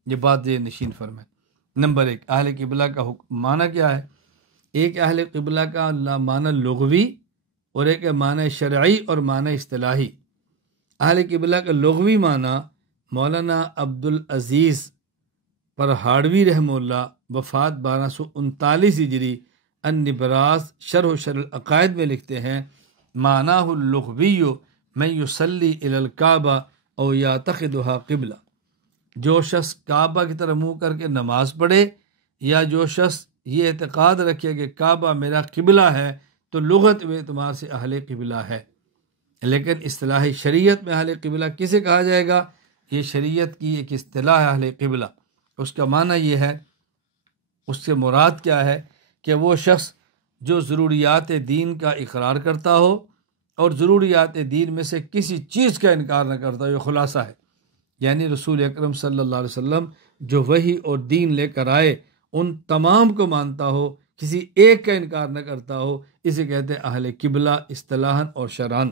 یہ بات ذہن نشین فرمائیں۔ نمبر 1، اہل قبلہ کا معنی کیا ہے؟ ایک اہل قبلہ کا معنی لغوی اور ایک معنی شرعی اور معنی اصطلاحی۔ اہل قبلہ کا لغوی معنی مولانا عبدالعزیز پرہاڑوی رحمہ اللہ وفات 1239 ہجری النبراس شرح العقائد میں لکھتے ہیں معناہ اللغوی من یصلی الی الکعبہ او یعتقدھا قبلہ، جو شخص کعبہ کی طرف منہ کر کے نماز پڑھے یا جو شخص یہ اعتقاد رکھے کہ کعبہ میرا قبلہ ہے تو لغت و اعتبار سے اہل قبلہ ہے۔ لیکن اصطلاح شریعت میں اہل قبلہ کسے کہا جائے گا؟ یہ شریعت کی ایک اصطلاح ہے اہل قبلہ، اس کا معنی یہ ہے، اس سے مراد کیا ہے کہ وہ شخص جو ضروریات دین کا اقرار کرتا ہو اور ضروریات دین میں سے کسی چیز کا انکار نہ کرتا ہو، یہ خلاصہ ہے۔ یعنی رسول اکرم صلی اللہ علیہ وسلم جو وحی اور دین لے کر آئے ان تمام کو مانتا ہو، کسی ایک کا انکار نہ کرتا ہو، اسے کہتے ہیں اہل قبلہ اصطلاحاً اور شرعاً۔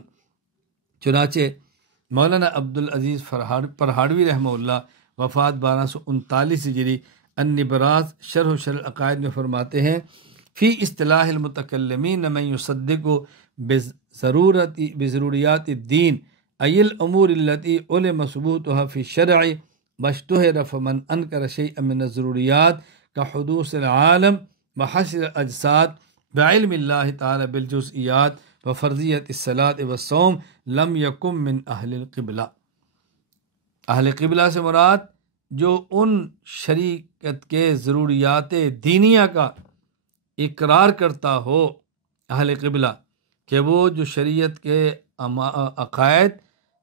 چنانچہ مولانا عبدالعزیز پرہاڑوی رحمہ اللہ وفات 1239 ہجری النبراس شرح العقائد میں فرماتے ہیں فی اصطلاح المتکلمین من یصدق بضروریات الدین ای الامور التي علم ثبوتها فی الشرع واشتهر فمن انکر شیئا من الضروریات كحدوث العالم وحشر الاجساد بعلم اللہ تعالی بالجزئیات وفرضیت الصلاۃ والصوم لم یکن من اہل القبلہ۔ اہل قبلہ سے مراد جو ان شریعت کے ضروریات دینیہ کا اقرار کرتا ہو، اہل قبلہ کہ وہ جو شریعت کے عقائد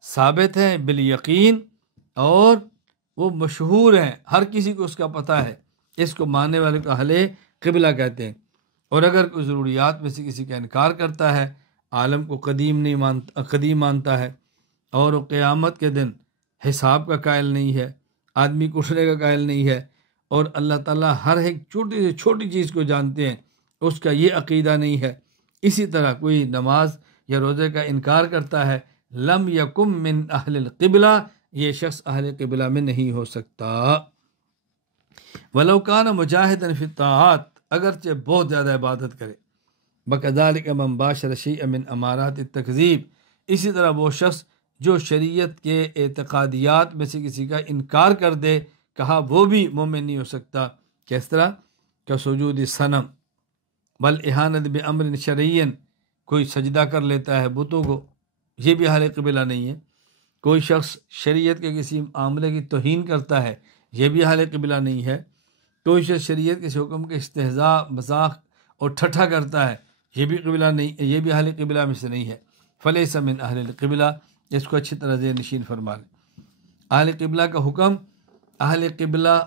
ثابت ہیں بالیقین اور وہ مشہور ہیں، ہر کسی کو اس کا پتہ ہے، اس کو ماننے والے کو اہل قبلہ کہتے ہیں۔ اور اگر کوئی ضروریات میں سے کسی کا انکار کرتا ہے، عالم کو قدیم مانتا ہے اور وہ قیامت کے دن حساب کا قائل نہیں ہے، آدمی کو اٹھنے کا قائل نہیں ہے، اور اللہ تعالیٰ ہر ایک چھوٹی سے چھوٹی چیز کو جانتے ہیں، اس کا یہ عقیدہ نہیں ہے، اسی طرح کوئی نماز یا روزے کا انکار کرتا ہے، لم یکم من اہل القبلہ، یہ شخص اہل قبلہ میں نہیں ہو سکتا۔ ولو کان مجاہدا فی الطاعات، اگرچہ بہت زیادہ عبادت کرے، بکذالک من باشر شیئا من امارات التکذیب، اسی طرح وہ شخص جو شریعت کے اعتقادیات میں سے کسی کا انکار کر دے، کہا وہ بھی مومن نہیں ہو سکتا۔ کس طرح کہ سجود صنم بل احانت بامر شرعی، کوئی سجدہ کر لیتا ہے بتوں کو، یہ بھی اہل قبلہ نہیں ہے۔ کوئی شخص شریعت کے کسی معاملے کی توہین کرتا ہے، یہ بھی اہل قبلہ نہیں ہے۔ کوئی شخص شریعت کے حکم کے استہزاء، مذاق اور ٹھٹھا کرتا ہے، یہ بھی قبلہ نہیں، یہ بھی اہل قبلہ میں سے نہیں ہے۔ فلیس من اہل القبلہ، اس کو اچھی طرح ذہن نشین فرما لیں۔ اہل قبلہ کا حکم، اہل قبلہ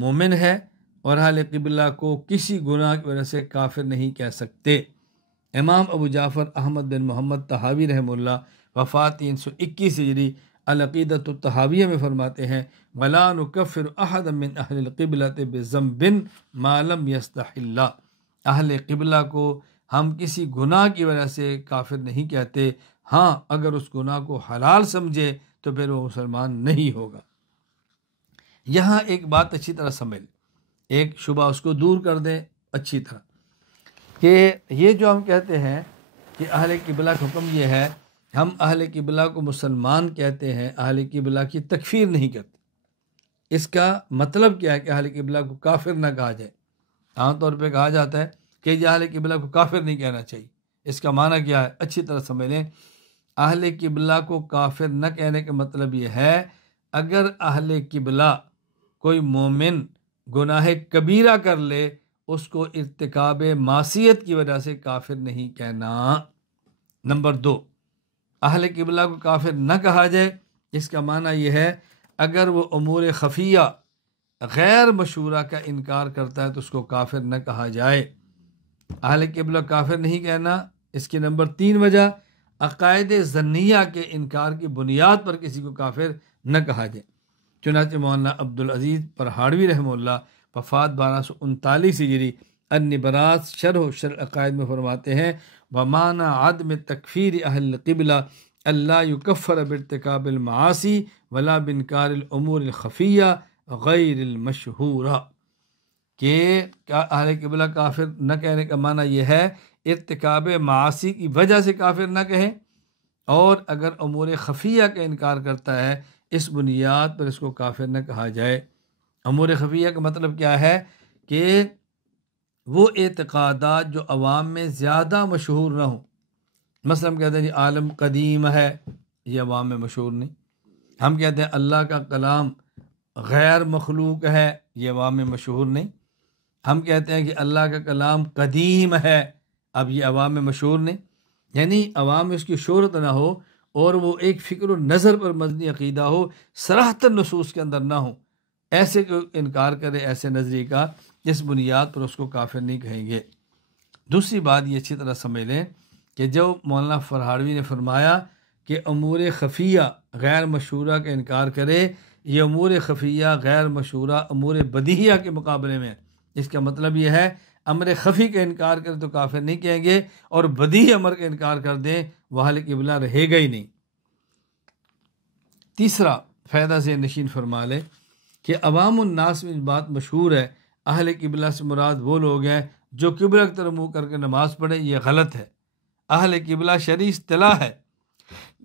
مومن ہے اور اہل قبلہ کو کسی گناہ کی وجہ سے کافر نہیں کہہ سکتے۔ امام ابو جعفر احمد بن محمد طحاوی رحمہ اللہ وفات 321 ہجری العقیدۃ الطحاویہ میں فرماتے ہیں وَلَا نُكَفِّرُ أَحَدًا مِّنْ أَهْلِ الْقِبْلَةِ بِذَنبٍ مَا لَمْ يَسْتَحِلَّ، اہل قبلہ کو ہم کسی گناہ کی وجہ سے کافر نہیں کہتے، ہاں اگر اس گناہ کو حلال سمجھے تو پھر وہ مسلمان نہیں ہوگا۔ یہاں ایک بات اچھی طرح سمجھ لیں، ایک شبہ اس کو دور کر دیں اچھی طرح، کہ یہ جو ہم کہتے ہیں کہ اہل قبلہ کا حکم یہ ہے، ہم اہل قبلہ کو مسلمان کہتے ہیں، اہل قبلہ کی تکفیر نہیں کرتے۔ اس کا مطلب کیا ہے کہ اہل قبلہ کو کافر نہ کہا جائے؟ عام طور پہ کہا جاتا ہے کہ یہ اہل قبلہ کو کافر نہیں کہنا چاہیے۔ اس کا معنی کیا ہے؟ اچھی طرح سمجھ لیں، اہل قبلہ کو کافر نہ کہنے کا مطلب یہ ہے اگر اہل قبلہ کوئی مومن گناہ کبیرہ کر لے اس کو ارتکاب معصیت کی وجہ سے کافر نہیں کہنا۔ نمبر 2، اہل قبلہ کو کافر نہ کہا جائے، اس کا معنی یہ ہے اگر وہ امور خفیہ غیر مشہورہ کا انکار کرتا ہے تو اس کو کافر نہ کہا جائے۔ اہل قبلہ کافر نہیں کہنا، اس کی نمبر 3 وجہ عقائد ظنیہ کے انکار کی بنیاد پر کسی کو کافر نہ کہا جائے۔ چنانچہ مولانا عبدالعزیز پرہاڑوی رحمہ اللہ وفات 1239 ہجری النبرات شرح العقائد میں فرماتے ہیں ومعنی عدم تکفیر اہل قبلہ اللہ یکفر بارتکاب المعاصی ولا بانکار الامور الخفیہ غیر المشہورہ، کہ اہل قبلہ کافر نہ کہنے کا معنی یہ ہے ارتکاب معاصی کی وجہ سے کافر نہ کہیں، اور اگر امور خفیہ کا انکار کرتا ہے اس بنیاد پر اس کو کافر نہ کہا جائے۔ امور خفیہ کا مطلب کیا ہے کہ وہ اعتقادات جو عوام میں زیادہ مشہور نہ ہوں۔ مثلا ہم کہتے ہیں جی عالم قدیم ہے، یہ عوام میں مشہور نہیں۔ ہم کہتے ہیں اللہ کا کلام غیر مخلوق ہے، یہ عوام میں مشہور نہیں۔ ہم کہتے ہیں کہ اللہ کا کلام قدیم ہے، اب یہ عوام میں مشہور نہیں۔ یعنی عوام میں اس کی شہرت نہ ہو اور وہ ایک فکر و نظر پر مبنی عقیدہ ہو، صراحتاً نصوص کے اندر نہ ہو، ایسے کو انکار کرے ایسے نظریے کا، جس بنیاد پر اس کو کافر نہیں کہیں گے۔ دوسری بات یہ اچھی طرح سمجھ لیں کہ جو مولانا فرہاڑوی نے فرمایا کہ امور خفیہ غیر مشہورہ کا انکار کرے، یہ امور خفیہ غیر مشہورہ امور بدیہیہ کے مقابلے میں، اس کا مطلب یہ ہے امر خفی کا انکار کرے تو کافر نہیں کہیں گے، اور بدیہی امر کا انکار کر دیں وہ اہل قبلہ رہے گا ہی نہیں۔ تیسرا فائدہ ذہن نشین فرما لیں کہ عوام الناس میں بات مشہور ہے اہل قبلہ سے مراد وہ لوگ ہیں جو قبلہ کی طرف منہ کر کے نماز پڑھیں، یہ غلط ہے۔ اہل قبلہ شرعی اصطلاح ہے۔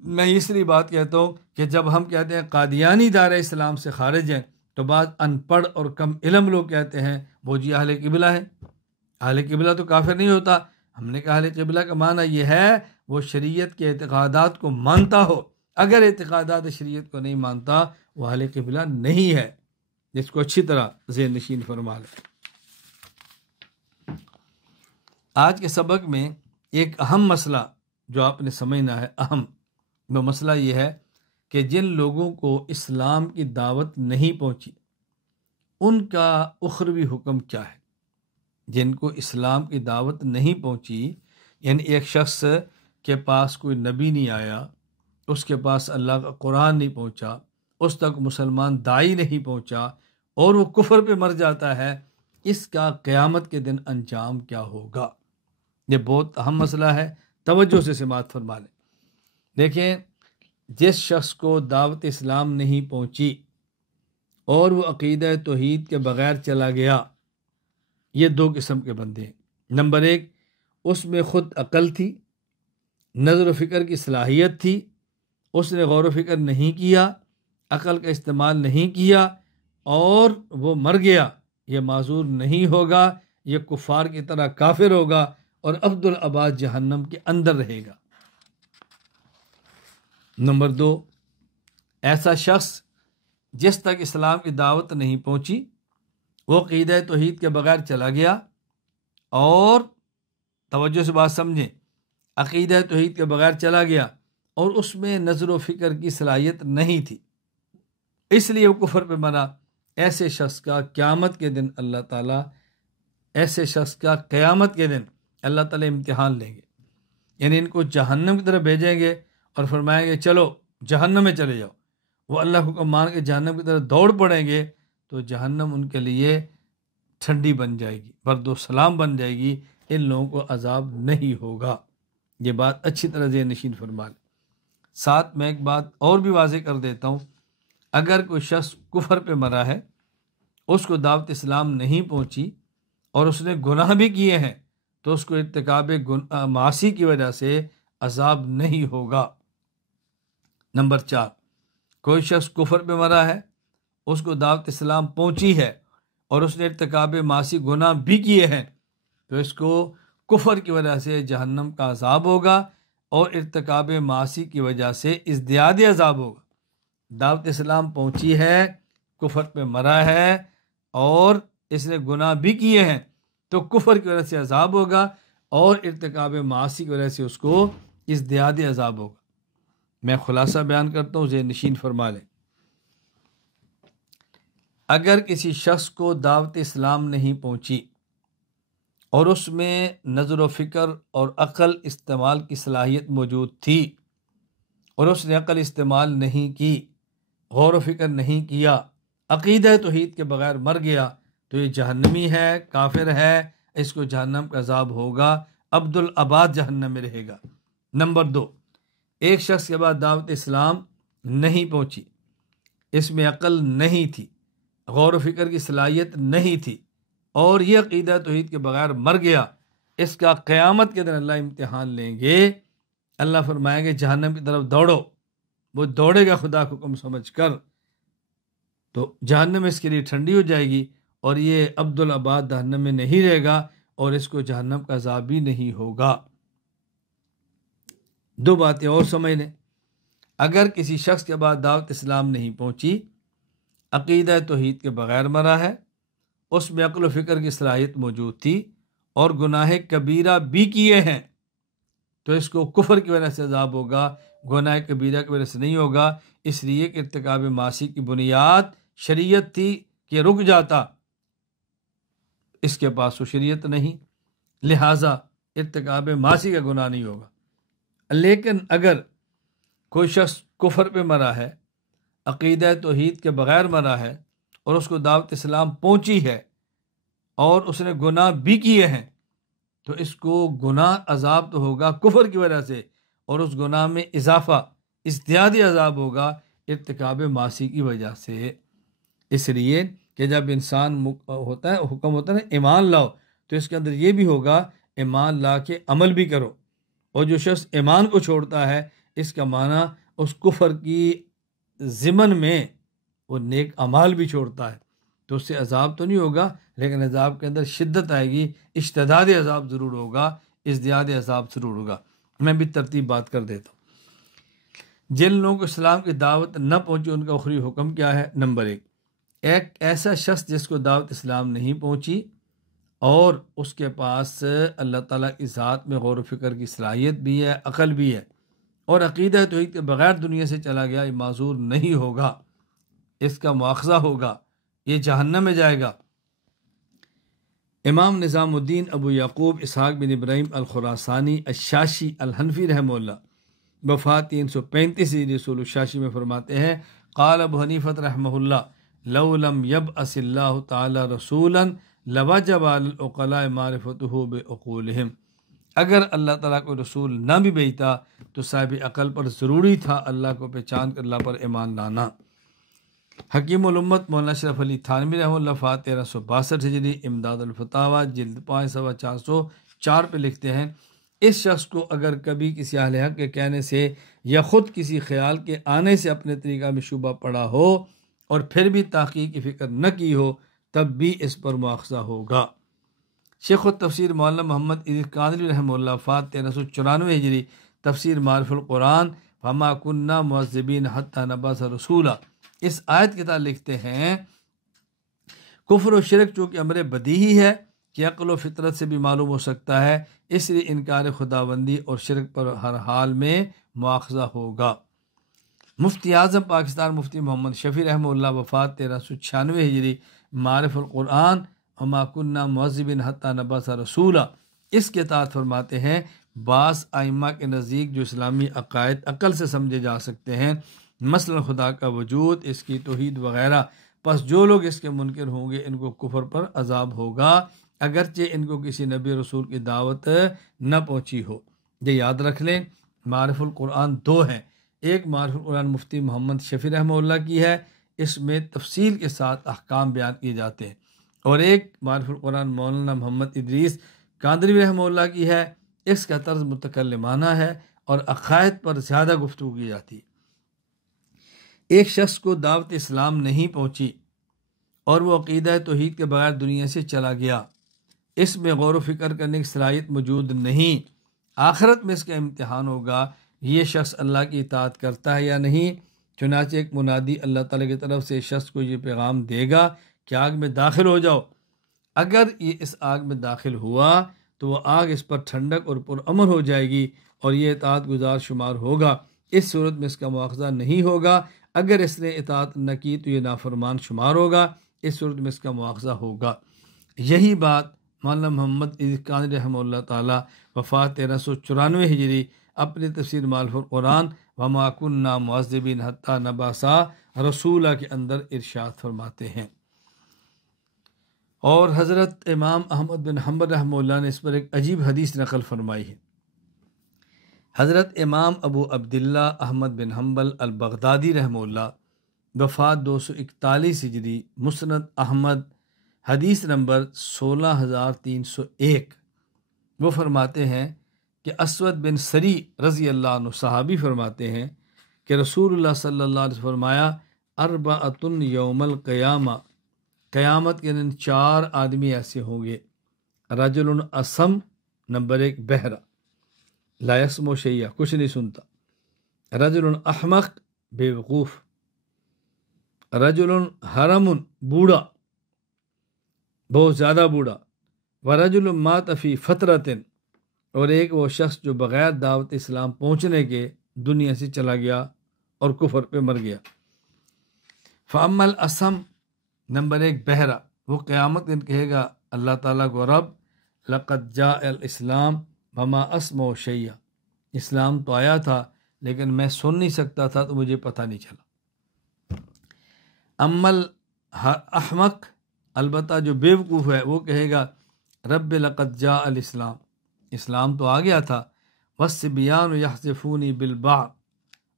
میں اس لیے بات کہتا ہوں کہ جب ہم کہتے ہیں قادیانی دائرہ اسلام سے خارج ہیں تو بعض ان پڑھ اور کم علم لوگ کہتے ہیں وہ جی اہل قبلہ ہے۔ اہل قبلہ تو کافر نہیں ہوتا۔ ہم نے کہا اہل قبلہ کا معنی یہ ہے وہ شریعت کے اعتقادات کو مانتا ہو، اگر اعتقادات شریعت کو نہیں مانتا وہ اہل قبلہ نہیں ہے، جس کو اچھی طرح ذہن نشین فرما لیں۔ آج کے سبق میں ایک اہم مسئلہ جو آپ نے سمجھنا ہے، اہم وہ مسئلہ یہ ہے کہ جن لوگوں کو اسلام کی دعوت نہیں پہنچی ان کا اخروی حکم کیا ہے۔ جن کو اسلام کی دعوت نہیں پہنچی، یعنی ایک شخص کے پاس کوئی نبی نہیں آیا، اس کے پاس اللہ کا قرآن نہیں پہنچا، اس تک مسلمان داعی نہیں پہنچا اور وہ کفر پہ مر جاتا ہے، اس کا قیامت کے دن انجام کیا ہوگا؟ یہ بہت اہم مسئلہ ہے، توجہ سے سماعت فرما لیں۔ دیکھیں، جس شخص کو دعوت اسلام نہیں پہنچی اور وہ عقیدہ توحید کے بغیر چلا گیا، یہ دو قسم کے بندے ہیں۔ نمبر 1، اس میں خود عقل تھی، نظر و فکر کی صلاحیت تھی، اس نے غور و فکر نہیں کیا، عقل کا استعمال نہیں کیا اور وہ مر گیا، یہ معذور نہیں ہوگا، یہ کفار کی طرح کافر ہوگا اور ابدالآباد جہنم کے اندر رہے گا۔ نمبر 2، ایسا شخص جس تک اسلام کی دعوت نہیں پہنچی، وہ عقیدہ توحید کے بغیر چلا گیا، اور توجہ سے بات سمجھیں، عقیدہ توحید کے بغیر چلا گیا اور اس میں نظر و فکر کی صلاحیت نہیں تھی، اس لیے وہ کفر پہ مرا، ایسے شخص کا قیامت کے دن اللہ تعالیٰ امتحان لیں گے، یعنی ان کو جہنم کی طرف بھیجیں گے اور فرمائیں گے چلو جہنم میں چلے جاؤ۔ وہ اللہ کو مان کے جہنم کی طرف دوڑ پڑیں گے تو جہنم ان کے لیے ٹھنڈی بن جائے گی، برد و سلام بن جائے گی، ان لوگوں کو عذاب نہیں ہوگا۔ یہ بات اچھی طرح ذہن نشین فرما لیں۔ ساتھ میں ایک بات اور بھی واضح کر دیتا ہوں، اگر کوئی شخص کفر پہ مرا ہے، اس کو دعوت اسلام نہیں پہنچی اور اس نے گناہ بھی کیے ہیں، تو اس کو ارتکاب معاصی کی وجہ سے عذاب نہیں ہوگا۔ نمبر 4، کوئی شخص کفر پہ مرا ہے، اس کو دعوت اسلام پہنچی ہے اور اس نے ارتکاب معاصی گناہ بھی کیے ہیں، تو اس کو کفر کی وجہ سے جہنم کا عذاب ہوگا اور ارتکاب معاصی کی وجہ سے ازدیاد عذاب ہوگا۔ دعوت اسلام پہنچی ہے، کفر پہ مرا ہے اور اس نے گناہ بھی کیے ہیں، تو کفر کی وجہ سے عذاب ہوگا، اور ارتکاب معاصی کی وجہ سے اس کو ازدیادی عذاب ہوگا۔ میں خلاصہ بیان کرتا ہوں، ذہن نشین فرما لیں۔ اگر کسی شخص کو دعوت اسلام نہیں پہنچی اور اس میں نظر و فکر اور عقل استعمال کی صلاحیت موجود تھی، اور اس نے عقل استعمال نہیں کی، غور و فکر نہیں کیا، عقیدہ توحید کے بغیر مر گیا، تو یہ جہنمی ہے، کافر ہے، اس کو جہنم کا عذاب ہوگا، ابدالآباد جہنم میں رہے گا۔ نمبر 2، ایک شخص کے بعد دعوت اسلام نہیں پہنچی، اس میں عقل نہیں تھی، غور و فکر کی صلاحیت نہیں تھی، اور یہ عقیدہ توحید کے بغیر مر گیا، اس کا قیامت کے دن اللہ امتحان لیں گے۔ اللہ فرمائیں گے جہنم کی طرف دوڑو، وہ دوڑے گا خدا کو حکم سمجھ کر، تو جہنم اس کے لیے ٹھنڈی ہو جائے گی، اور یہ عبدالآباد جہنم میں نہیں رہے گا، اور اس کو جہنم کا عذاب بھی نہیں ہوگا۔ 2 باتیں اور سمجھ لیں۔ اگر کسی شخص کے بعد دعوت اسلام نہیں پہنچی، عقیدہ توحید کے بغیر مرا ہے، اس میں عقل و فکر کی صلاحیت موجود تھی، اور گناہ کبیرہ بھی کیے ہیں، تو اس کو کفر کی وجہ سے عذاب ہوگا، گناہ کبیرہ کی وجہ سے نہیں ہوگا، اس لیے کہ ارتکاب معاصی کی بنیاد شریعت تھی کہ رک جاتا، اس کے پاس وہ شریعت نہیں، لہٰذا ارتکاب معاصی کا گناہ نہیں ہوگا۔ لیکن اگر کوئی شخص کفر پہ مرا ہے، عقیدہ توحید کے بغیر مرا ہے، اور اس کو دعوت اسلام پہنچی ہے، اور اس نے گناہ بھی کیے ہیں، تو اس کو گناہ عذاب تو ہوگا کفر کی وجہ سے، اور اس گناہ میں اضافہ ازدیادی عذاب ہوگا ارتکاب معاصی کی وجہ سے۔ اس لیے کہ جب انسان ہوتا ہے، حکم ہوتا ہے نا ایمان لاؤ، تو اس کے اندر یہ بھی ہوگا ایمان لا کے عمل بھی کرو، اور جو شخص ایمان کو چھوڑتا ہے، اس کا معنی اس کفر کی ضمن میں وہ نیک اعمال بھی چھوڑتا ہے، تو اس سے عذاب تو نہیں ہوگا، لیکن عذاب کے اندر شدت آئے گی، اشتداد عذاب ضرور ہوگا، ازدیاد عذاب ضرور ہوگا۔ میں بھی ترتیب بات کر دیتا ہوں۔ جن لوگوں کو اسلام کی دعوت نہ پہنچی، ان کا آخری حکم کیا ہے؟ نمبر 1، ایک ایسا شخص جس کو دعوت اسلام نہیں پہنچی، اور اس کے پاس اللہ تعالیٰ کی ذات میں غور و فکر کی صلاحیت بھی ہے، عقل بھی ہے، اور عقیدہ توحید کے بغیر دنیا سے چلا گیا، یہ معذور نہیں ہوگا، اس کا مواخذہ ہوگا، یہ جہنم میں جائے گا۔ امام نظام الدین ابو یعقوب اسحاق بن ابراہیم الخراسانی الشاشی الحنفی رحمہ اللہ، وفات 335 رسول الشاشی میں فرماتے ہیں، قال ابو حنیفہ رحمہ اللہ، لو لم یبعث اللہ تعالی رسولا لوجب علی العقلاء معرفتہ بعقولہم، اگر اللہ تعالیٰ کو رسول نہ بھی بھیجتا تو صاحب عقل پر ضروری تھا اللہ کو پہچان کر اللہ پر ایمان لانا۔ حکیم الامت مولانا اشرف علی تھانوی رحمہ اللہ، وفات 1362 ہجری، امداد الفتاوی جلد 5 صفحہ 404 پہ لکھتے ہیں، اس شخص کو اگر کبھی کسی اہل حق کے کہنے سے یا خود کسی خیال کے آنے سے اپنے طریقہ میں شبہ پڑا ہو، اور پھر بھی تحقیق کی فکر نہ کی ہو، تب بھی اس پر مواخذہ ہوگا۔ شیخ التفسیر مولانا محمد ادریس قادری رحمہ اللہ، وفات 1394 ہجری، تفسیر معرف القرآن، وما کننا معذبین حتی نبعث رسولا، اس آیت کے تحت لکھتے ہیں، کفر و شرک چونکہ امر بدیہی ہے کہ عقل و فطرت سے بھی معلوم ہو سکتا ہے، اس لیے انکار خداوندی اور شرک پر ہر حال میں مواخذہ ہوگا۔ مفتی اعظم پاکستان مفتی محمد شفیع رحمہ اللہ، وفات 1396 ہجری، معرف القرآن، وما کننا معذبین حتی نبعث رسولا، اس کے تحت فرماتے ہیں، بعض ائمہ کے نزدیک جو اسلامی عقائد عقل سے سمجھے جا سکتے ہیں، مثلا خدا کا وجود، اس کی توحید وغیرہ، پس جو لوگ اس کے منکر ہوں گے ان کو کفر پر عذاب ہوگا، اگرچہ ان کو کسی نبی رسول کی دعوت نہ پہنچی ہو۔ یہ یاد رکھ لیں، معرف القرآن 2 ہیں، ایک معرف القرآن مفتی محمد شفیع رحمہ اللہ کی ہے، اس میں تفصیل کے ساتھ احکام بیان کیے جاتے ہیں، اور ایک معرف القرآن مولانا محمد ادریس قادری رحمہ اللہ کی ہے، اس کا طرز متکلمانہ ہے اور عقائد پر زیادہ گفتگو کی جاتی ہے۔ ایک شخص کو دعوت اسلام نہیں پہنچی اور وہ عقیدہ توحید کے بغیر دنیا سے چلا گیا، اس میں غور و فکر کرنے کی صلاحیت موجود نہیں، آخرت میں اس کا امتحان ہوگا، یہ شخص اللہ کی اطاعت کرتا ہے یا نہیں۔ چنانچہ ایک منادی اللہ تعالیٰ کی طرف سے شخص کو یہ پیغام دے گا کہ آگ میں داخل ہو جاؤ، اگر یہ اس آگ میں داخل ہوا تو وہ آگ اس پر ٹھنڈک اور پرامن ہو جائے گی اور یہ اطاعت گزار شمار ہوگا، اس صورت میں اس کا مواخذہ نہیں ہوگا۔ اگر اس نے اطاعت نہ کی تو یہ نافرمان شمار ہوگا، اس صورت میں اس کا مواخذہ ہوگا۔ یہی بات مولانا محمد عزیز قانی رحمہ اللہ تعالیٰ وفات 1394 ہجری اپنی تفسیر معالف القرآن وما کنا معذبین حتی نبعثا رسولہ کے اندر ارشاد فرماتے ہیں۔ اور حضرت امام احمد بن حنبل رحمہ اللہ نے اس پر ایک عجیب حدیث نقل فرمائی ہے۔ حضرت امام ابو عبداللہ احمد بن حنبل البغدادی رحمہ اللہ وفات 241 ہجری مسند احمد حدیث نمبر 16301، وہ فرماتے ہیں کہ اسود بن سری رضی اللہ عنہ صحابی فرماتے ہیں کہ رسول اللہ صلی اللہ علیہ وسلم فرمایا اربعۃ یوم القیامہ، قیامت کے دن 4 آدمی ایسے ہوں گے، رجل اسم، نمبر 1 بہرا لا یسمع شیئا، کچھ نہیں سنتا، رجل احمق، بے وقوف، رجل حرم، بوڑھا، بہت زیادہ بوڑھا، ورجل مات فی فترۃ، اور ایک وہ شخص جو بغیر دعوت اسلام پہنچنے کے دنیا سے چلا گیا اور کفر پہ مر گیا۔ فاما الاسم، نمبر 1 بہرا، وہ قیامت دن کہے گا اللہ تعالیٰ کو رب لقد جاء الاسلام وما اسمع شیئا، اسلام تو آیا تھا لیکن میں سن نہیں سکتا تھا تو مجھے پتہ نہیں چلا۔ اما الاحمق، البتہ جو بے وقوف ہے وہ کہے گا رب لقد جاء الاسلام، اسلام تو آ گیا تھا، والصبیان یحذفونی بالبعر،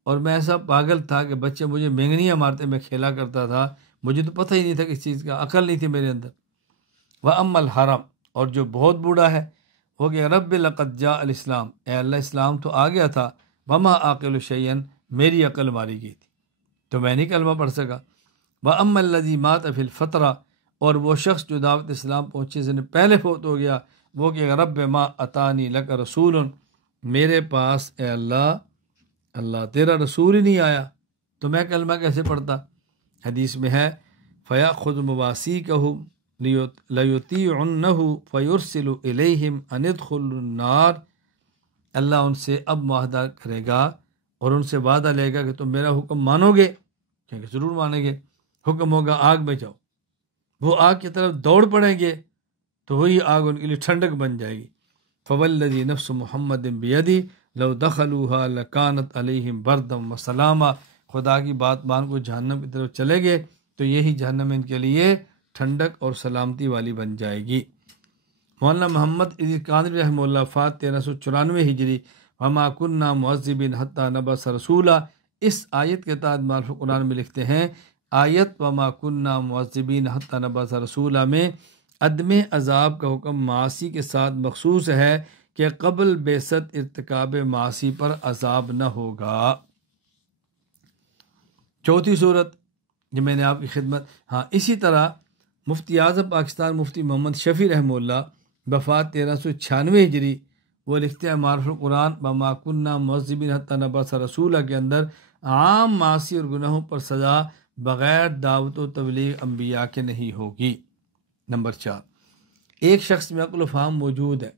اور میں ایسا پاگل تھا کہ بچے مجھے مینگنیاں مارتے، میں کھیلا کرتا تھا، مجھے تو پتہ ہی نہیں تھا کس چیز کا، عقل نہیں تھی میرے اندر۔ وَأَمَّا الْحَرَمْ، اور جو بہت بوڑھا ہے وہ کہ رب لقد جاء الاسلام، اے اللہ اسلام تو آ گیا تھا، وما عاقل شیئا، میری عقل ماری گئی تھی تو میں نہیں کلمہ پڑھ سکا۔ وَأَمَّا الَّذِي مَاتَ فِي الْفَتْرَةِ، اور وہ شخص جو دعوت اسلام پہنچے سے پہلے فوت ہو گیا، وہ کہ رب ما اتانی لک رسول، میرے پاس اے اللہ تیرا رسول ہی نہیں آیا تو میں کلمہ کیسے پڑھتا۔ حدیث میں ہے فَيَأْخُذُ مَوَاسِيقَهُمْ لَيُطِيعُنَّهُ فَيُرْسِلُ إِلَيْهِمْ أَنِ ادْخُلُوا النَّارَ، اللہ ان سے اب معاہدہ کرے گا اور ان سے وعدہ لے گا کہ تم میرا حکم مانو گے، کیونکہ ضرور مانیں گے، حکم ہوگا آگ میں جاؤ، وہ آگ کی طرف دوڑ پڑیں گے تو وہی آگ ان کے لیے ٹھنڈک بن جائے گی۔ فوالذی نفس محمد بیدی لو دخلوها لکانت علیہم بردم وسلاما، خدا کی بات مان کو جہنم کی طرف چلے گئے تو یہی جہنم ان کے لیے ٹھنڈک اور سلامتی والی بن جائے گی۔ مولانا محمد عزیز قانی رحمہ اللہ وفات 1394 ہجری وما کنا معذبین حتی نبعث رسولا، اس آیت کے تحت معالف قرآن میں لکھتے ہیں آیت وما کنا معذبین حتی نبعث رسولا میں عدم عذاب کا حکم معاصی کے ساتھ مخصوص ہے کہ قبل بعثت ارتکاب معاصی پر عذاب نہ ہوگا۔ چوتھی صورت جو میں نے آپ کی خدمت، اسی طرح مفتی اعظم پاکستان مفتی محمد شفیع رحمہ اللہ وفات 1396 ہجری، وہ لکھتے ہیں معارف القرآن وما کنا معذبین حتی نبعث رسولا کے اندر عام معاصی اور گناہوں پر سزا بغیر دعوت و تبلیغ انبیاء کے نہیں ہوگی۔ نمبر 4، ایک شخص میں عقل و فہم موجود ہے،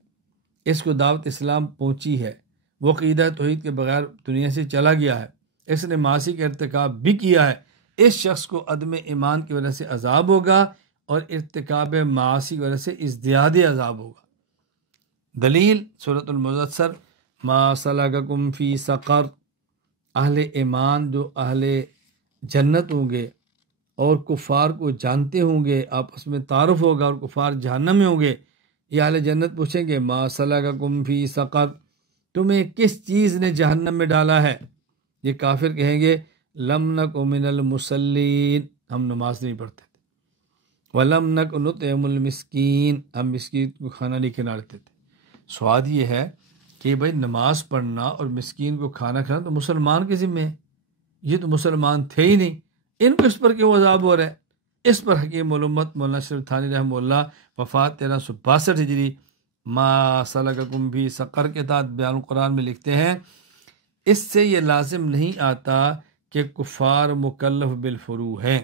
اس کو دعوت اسلام پہنچی ہے، وہ عقیدہ توحید کے بغیر دنیا سے چلا گیا ہے، اس نے معاصی کا ارتکاب بھی کیا ہے، اس شخص کو عدم ایمان کی وجہ سے عذاب ہوگا اور ارتکاب معاصی کی وجہ سے ازدیاد عذاب ہوگا۔ دلیل سورۃ المدثر ما سلککم فی سقر، اہل ایمان جو اہل جنت ہوں گے اور کفار کو جانتے ہوں گے، آپس میں تعارف ہوگا، اور کفار جہنم میں ہوں گے، یہ اہل جنت پوچھیں گے ما سلککم فی سقر، تمہیں کس چیز نے جہنم میں ڈالا ہے؟ یہ کافر کہیں گے لم نک من المصلین، ہم نماز نہیں پڑھتے تھے، ولم نک نطعم المسکین، ہم مسکین کو کھانا نہیں کھلاتے تھے۔ سوال یہ ہے کہ بھائی نماز پڑھنا اور مسکین کو کھانا کھلانا تو مسلمان کے ذمہ ہے، یہ تو مسلمان تھے ہی نہیں، ان کو اس پر کیوں عذاب ہو رہا ہے؟ اس پر حکیم علومت مولانا شریف تھانی رحمہ اللہ وفات 1362 ہجری ما سلککم فی سقر کے تحت بیان القرآن میں لکھتے ہیں اس سے یہ لازم نہیں آتا کہ کفار مکلف بالفروع ہیں،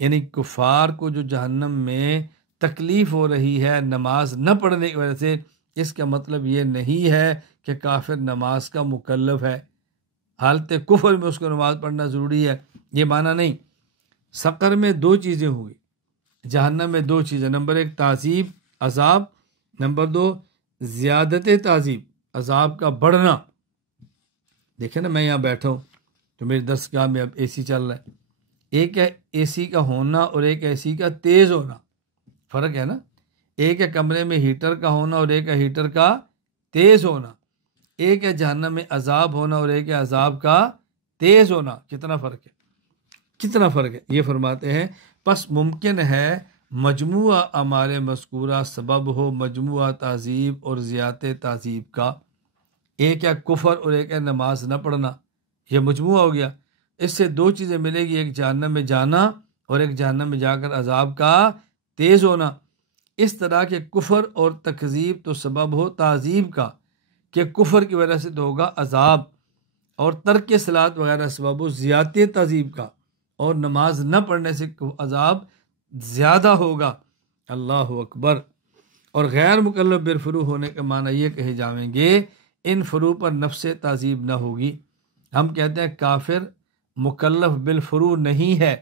یعنی کفار کو جو جہنم میں تکلیف ہو رہی ہے نماز نہ پڑھنے کی وجہ سے، اس کا مطلب یہ نہیں ہے کہ کافر نماز کا مکلف ہے، حالت کفر میں اس کو نماز پڑھنا ضروری ہے، یہ معنی نہیں۔ سقر میں دو چیزیں ہوئی، جہنم میں دو چیزیں، نمبر ایک تعذیب عذاب، نمبر دو زیادت تعذیب عذاب کا بڑھنا۔ دیکھیں نا، میں یہاں بیٹھا ہوں تو میری درسگاہ میں اب اے سی چل رہا ہے، ایک ہے اے سی کا ہونا اور ایک اے سی کا تیز ہونا، فرق ہے نا۔ ایک ہے کمرے میں ہیٹر کا ہونا اور ایک ہے ہیٹر کا تیز ہونا، ایک ہے جہنم میں عذاب ہونا اور ایک ہے عذاب کا تیز ہونا، کتنا فرق ہے، کتنا فرق ہے۔ یہ فرماتے ہیں پس ممکن ہے مجموعہ اعمال مذکورہ سبب ہو مجموعہ تعذیب اور زیادت تعذیب کا، ایک ہے کفر اور ایک ہے نماز نہ پڑھنا، یہ مجموعہ ہو گیا۔ اس سے دو چیزیں ملے گی، ایک جہنم میں جانا اور ایک جہنم میں جا کر عذاب کا تیز ہونا۔ اس طرح کے کفر اور تکذیب تو سبب ہو تعذیب کا کہ کفر کی وجہ سے تو ہوگا عذاب، اور ترک صلاۃ وغیرہ سبب ہو زیادت تعذیب کا، اور نماز نہ پڑھنے سے عذاب زیادہ ہوگا۔ اللہ اکبر۔ اور غیر مکلف بالفروع ہونے کا معنی یہ کہے جائیں گے ان فروع پر نفس تعذیب نہ ہوگی۔ ہم کہتے ہیں کافر مکلف بالفروع نہیں ہے،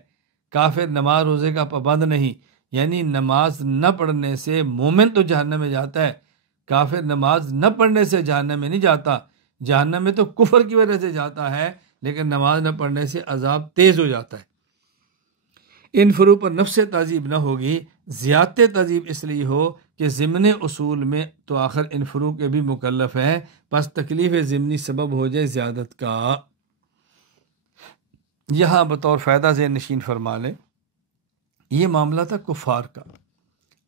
کافر نماز روزے کا پابند نہیں، یعنی نماز نہ پڑھنے سے مومن تو جہنم میں جاتا ہے، کافر نماز نہ پڑھنے سے جہنم میں نہیں جاتا، جہنم میں تو کفر کی وجہ سے جاتا ہے، لیکن نماز نہ پڑھنے سے عذاب تیز ہو جاتا ہے۔ ان فروع پر نفس تعذیب نہ ہوگی، زیادت تعذیب اس لیے ہو کہ ضمن اصول میں تو آخر ان فروع کے بھی مکلف ہیں، پس تکلیف ضمنی سبب ہو جائے زیادت کا۔ یہاں بطور فائدہ ذہن نشین فرما لیں، یہ معاملہ تھا کفار کا۔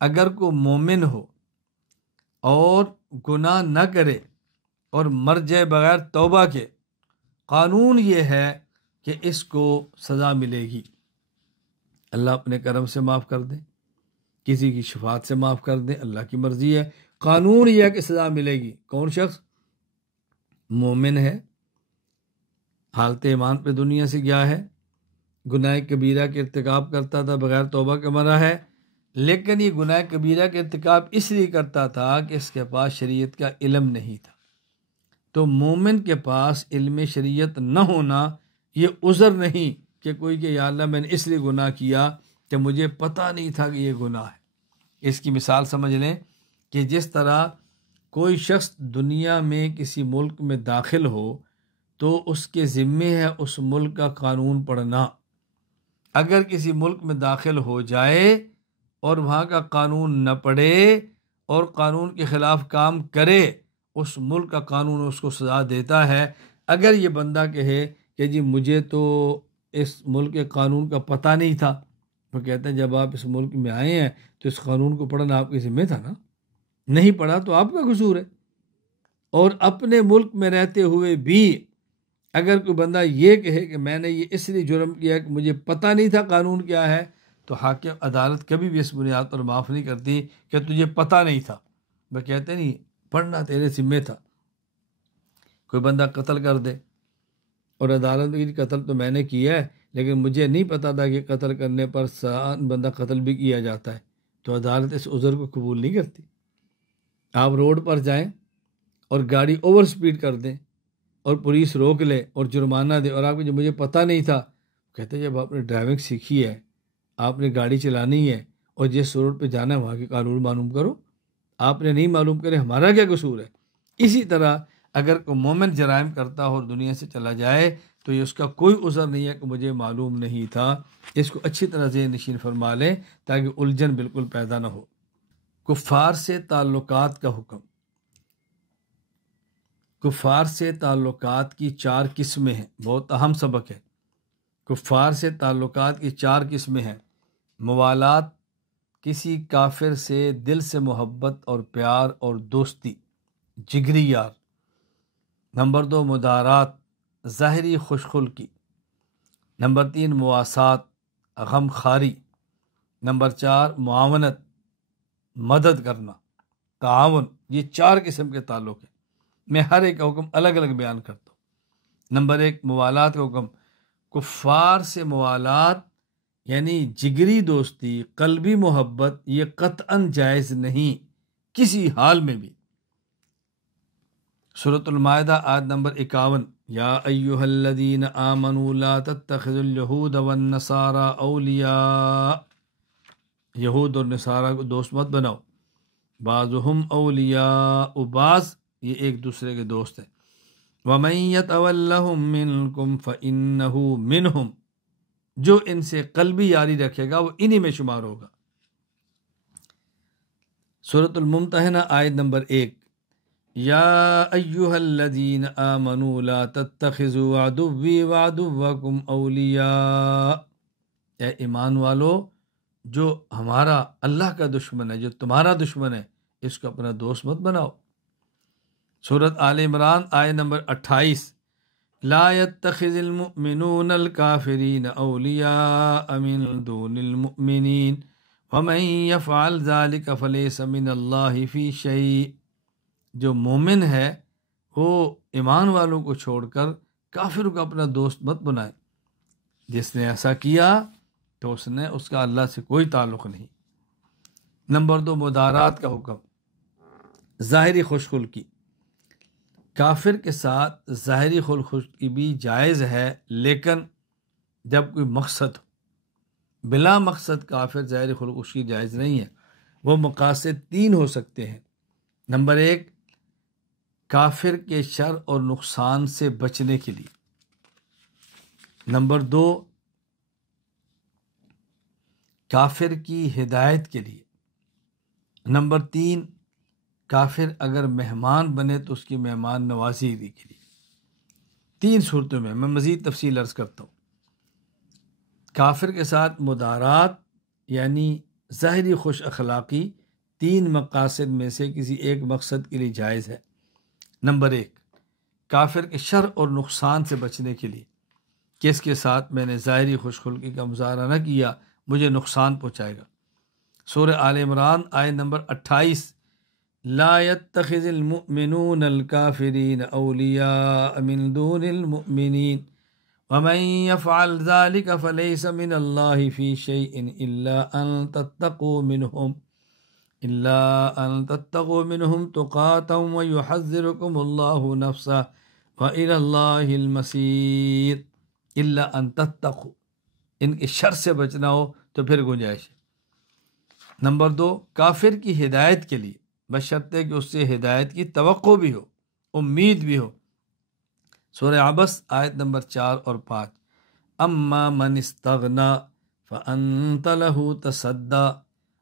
اگر کوئی مومن ہو اور گناہ نہ کرے اور مر جائے بغیر توبہ کے، قانون یہ ہے کہ اس کو سزا ملے گی، اللہ اپنے کرم سے معاف کر دے، کسی کی شفاعت سے معاف کر دے، اللہ کی مرضی ہے، قانون یہ ہے کہ سزا ملے گی۔ کون شخص مومن ہے، حالت ایمان پہ دنیا سے گیا ہے، گناہ کبیرہ کے ارتکاب کرتا تھا، بغیر توبہ کے مرا ہے، لیکن یہ گناہ کبیرہ کے ارتکاب اس لیے کرتا تھا کہ اس کے پاس شریعت کا علم نہیں تھا۔ تو مومن کے پاس علم شریعت نہ ہونا یہ عذر نہیں کہ کوئی کہ یا اللہ میں نے اس لیے گناہ کیا کہ مجھے پتہ نہیں تھا کہ یہ گناہ ہے۔ اس کی مثال سمجھ لیں کہ جس طرح کوئی شخص دنیا میں کسی ملک میں داخل ہو تو اس کے ذمے ہے اس ملک کا قانون پڑھنا۔ اگر کسی ملک میں داخل ہو جائے اور وہاں کا قانون نہ پڑھے اور قانون کے خلاف کام کرے، اس ملک کا قانون اس کو سزا دیتا ہے۔ اگر یہ بندہ کہے کہ جی مجھے تو اس ملک کے قانون کا پتہ نہیں تھا، وہ کہتے ہیں جب آپ اس ملک میں آئے ہیں تو اس قانون کو پڑھنا آپ کے ذمہ تھا نا، نہیں پڑھا تو آپ کا قصور ہے۔ اور اپنے ملک میں رہتے ہوئے بھی اگر کوئی بندہ یہ کہے کہ میں نے یہ اس لیے جرم کیا کہ مجھے پتہ نہیں تھا قانون کیا ہے، تو حاکم عدالت کبھی بھی اس بنیاد پر معاف نہیں کرتی کہ تجھے پتہ نہیں تھا، وہ کہتے نہیں پڑھنا تیرے ذمہ تھا۔ کوئی بندہ قتل کر دے اور عدالت میں قتل تو میں نے کیا ہے لیکن مجھے نہیں پتہ تھا کہ قتل کرنے پر بندہ قتل بھی کیا جاتا ہے، تو عدالت اس عذر کو قبول نہیں کرتی۔ آپ روڈ پر جائیں اور گاڑی اوور سپیڈ کر دیں اور پولیس روک لے اور جرمانہ دے، اور آپ کو جو مجھے پتہ نہیں تھا، کہتے ہیں جب آپ نے ڈرائیونگ سیکھی ہے، آپ نے گاڑی چلانی ہے اور جس روڈ پہ جانا ہے وہاں کے قانون معلوم کرو، آپ نے نہیں معلوم کرے ہمارا کیا قصور ہے۔ اسی طرح اگر کوئی مومن جرائم کرتا ہو اور دنیا سے چلا جائے تو یہ اس کا کوئی عذر نہیں ہے کہ مجھے معلوم نہیں تھا۔ اس کو اچھی طرح ذہن نشین فرما لیں تاکہ الجھن بالکل پیدا نہ ہو۔ کفار سے تعلقات کا حکم۔ کفار سے تعلقات کی 4 قسمیں ہیں، بہت اہم سبق ہے۔ کفار سے تعلقات کی 4 قسمیں ہیں۔ موالات، کسی کافر سے دل سے محبت اور پیار اور دوستی، جگری یار۔ نمبر 2 مدارات، ظاہری خوش خلقی۔ نمبر 3 مواسات، غم خاری۔ نمبر 4 معاونت، مدد کرنا، تعاون۔ یہ 4 قسم کے تعلق ہیں، میں ہر ایک کا حکم الگ الگ بیان کرتا ہوں۔ نمبر 1 موالات کا حکم۔ کفار سے موالات یعنی جگری دوستی، قلبی محبت، یہ قطعاً جائز نہیں کسی حال میں بھی۔ سورۃ المائدہ آیت نمبر 51، یا ایہا الذین آمنوا لا تتخذوا الیہود والنصارى اولیاء، یہود اور نصارہ کو دوست مت بناؤ، بعضهم اولیاء، بعض یہ ایک دوسرے کے دوست ہیں، ومن یتولہم منکم فإنہ منہم، جو ان سے قلبی یاری رکھے گا وہ انہی میں شمار ہوگا۔ سورۃ الممتحنہ آیت نمبر 1، یا ایہا الذین آمنوا لا تتخذوا عدوی وعدوکم اولیاء، اے ایمان والو جو ہمارا اللہ کا دشمن ہے، جو تمہارا دشمن ہے، اس کو اپنا دوست مت بناؤ۔ سورۃ آل عمران آیت نمبر 28، لا يتخذ المؤمنون الكافرین اولیاء من دون المؤمنین ومن يفعل ذلك فلیس من اللہ فی شیء، جو مومن ہے وہ ایمان والوں کو چھوڑ کر کافر کو اپنا دوست مت بنائے، جس نے ایسا کیا تو اس کا اللہ سے کوئی تعلق نہیں۔ نمبر 2، مدارات کا حکم، ظاہری خوش خلقی، کافر کے ساتھ ظاہری خوش خلقی بھی جائز ہے، لیکن جب کوئی مقصد ہو، بلا مقصد کافر ظاہری خوش خلقی جائز نہیں ہے۔ وہ مقاصد 3 ہو سکتے ہیں۔ نمبر 1، کافر کے شر اور نقصان سے بچنے کے لیے۔ نمبر 2، کافر کی ہدایت کے لیے۔ نمبر 3، کافر اگر مہمان بنے تو اس کی مہمان نوازی کے لیے۔ 3 صورتوں میں مزید تفصیل عرض کرتا ہوں۔ کافر کے ساتھ مدارات یعنی ظاہری خوش اخلاقی 3 مقاصد میں سے کسی ایک مقصد کے لیے جائز ہے۔ نمبر 1، کافر کے شر اور نقصان سے بچنے کے لیے کہ اس کے ساتھ میں نے ظاہری خوش خلقی کا مظاہرہ نہ کیا، مجھے نقصان پہنچائے گا۔ سورہ آل عمران آیت نمبر 28، لا يتخذ المؤمنون الكافرین اولیاء من دون المؤمنین ومن يفعل ذلك فليس من اللہ فی شیء الا ان تتقوا منهم تقاتا ويحذركم اللہ نفسہ وإلى اللہ المصیر، الا ان تتقوا، ان کے شر سے بچنا ہو تو پھر گنجائش ہے۔ نمبر 2، کافر کی ہدایت کے لیے بشرطے کہ اس سے ہدایت کی توقع بھی ہو، امید بھی ہو۔ سورہ عبس آیت نمبر 4 اور 5، اما من استغنا فانت له تصدی،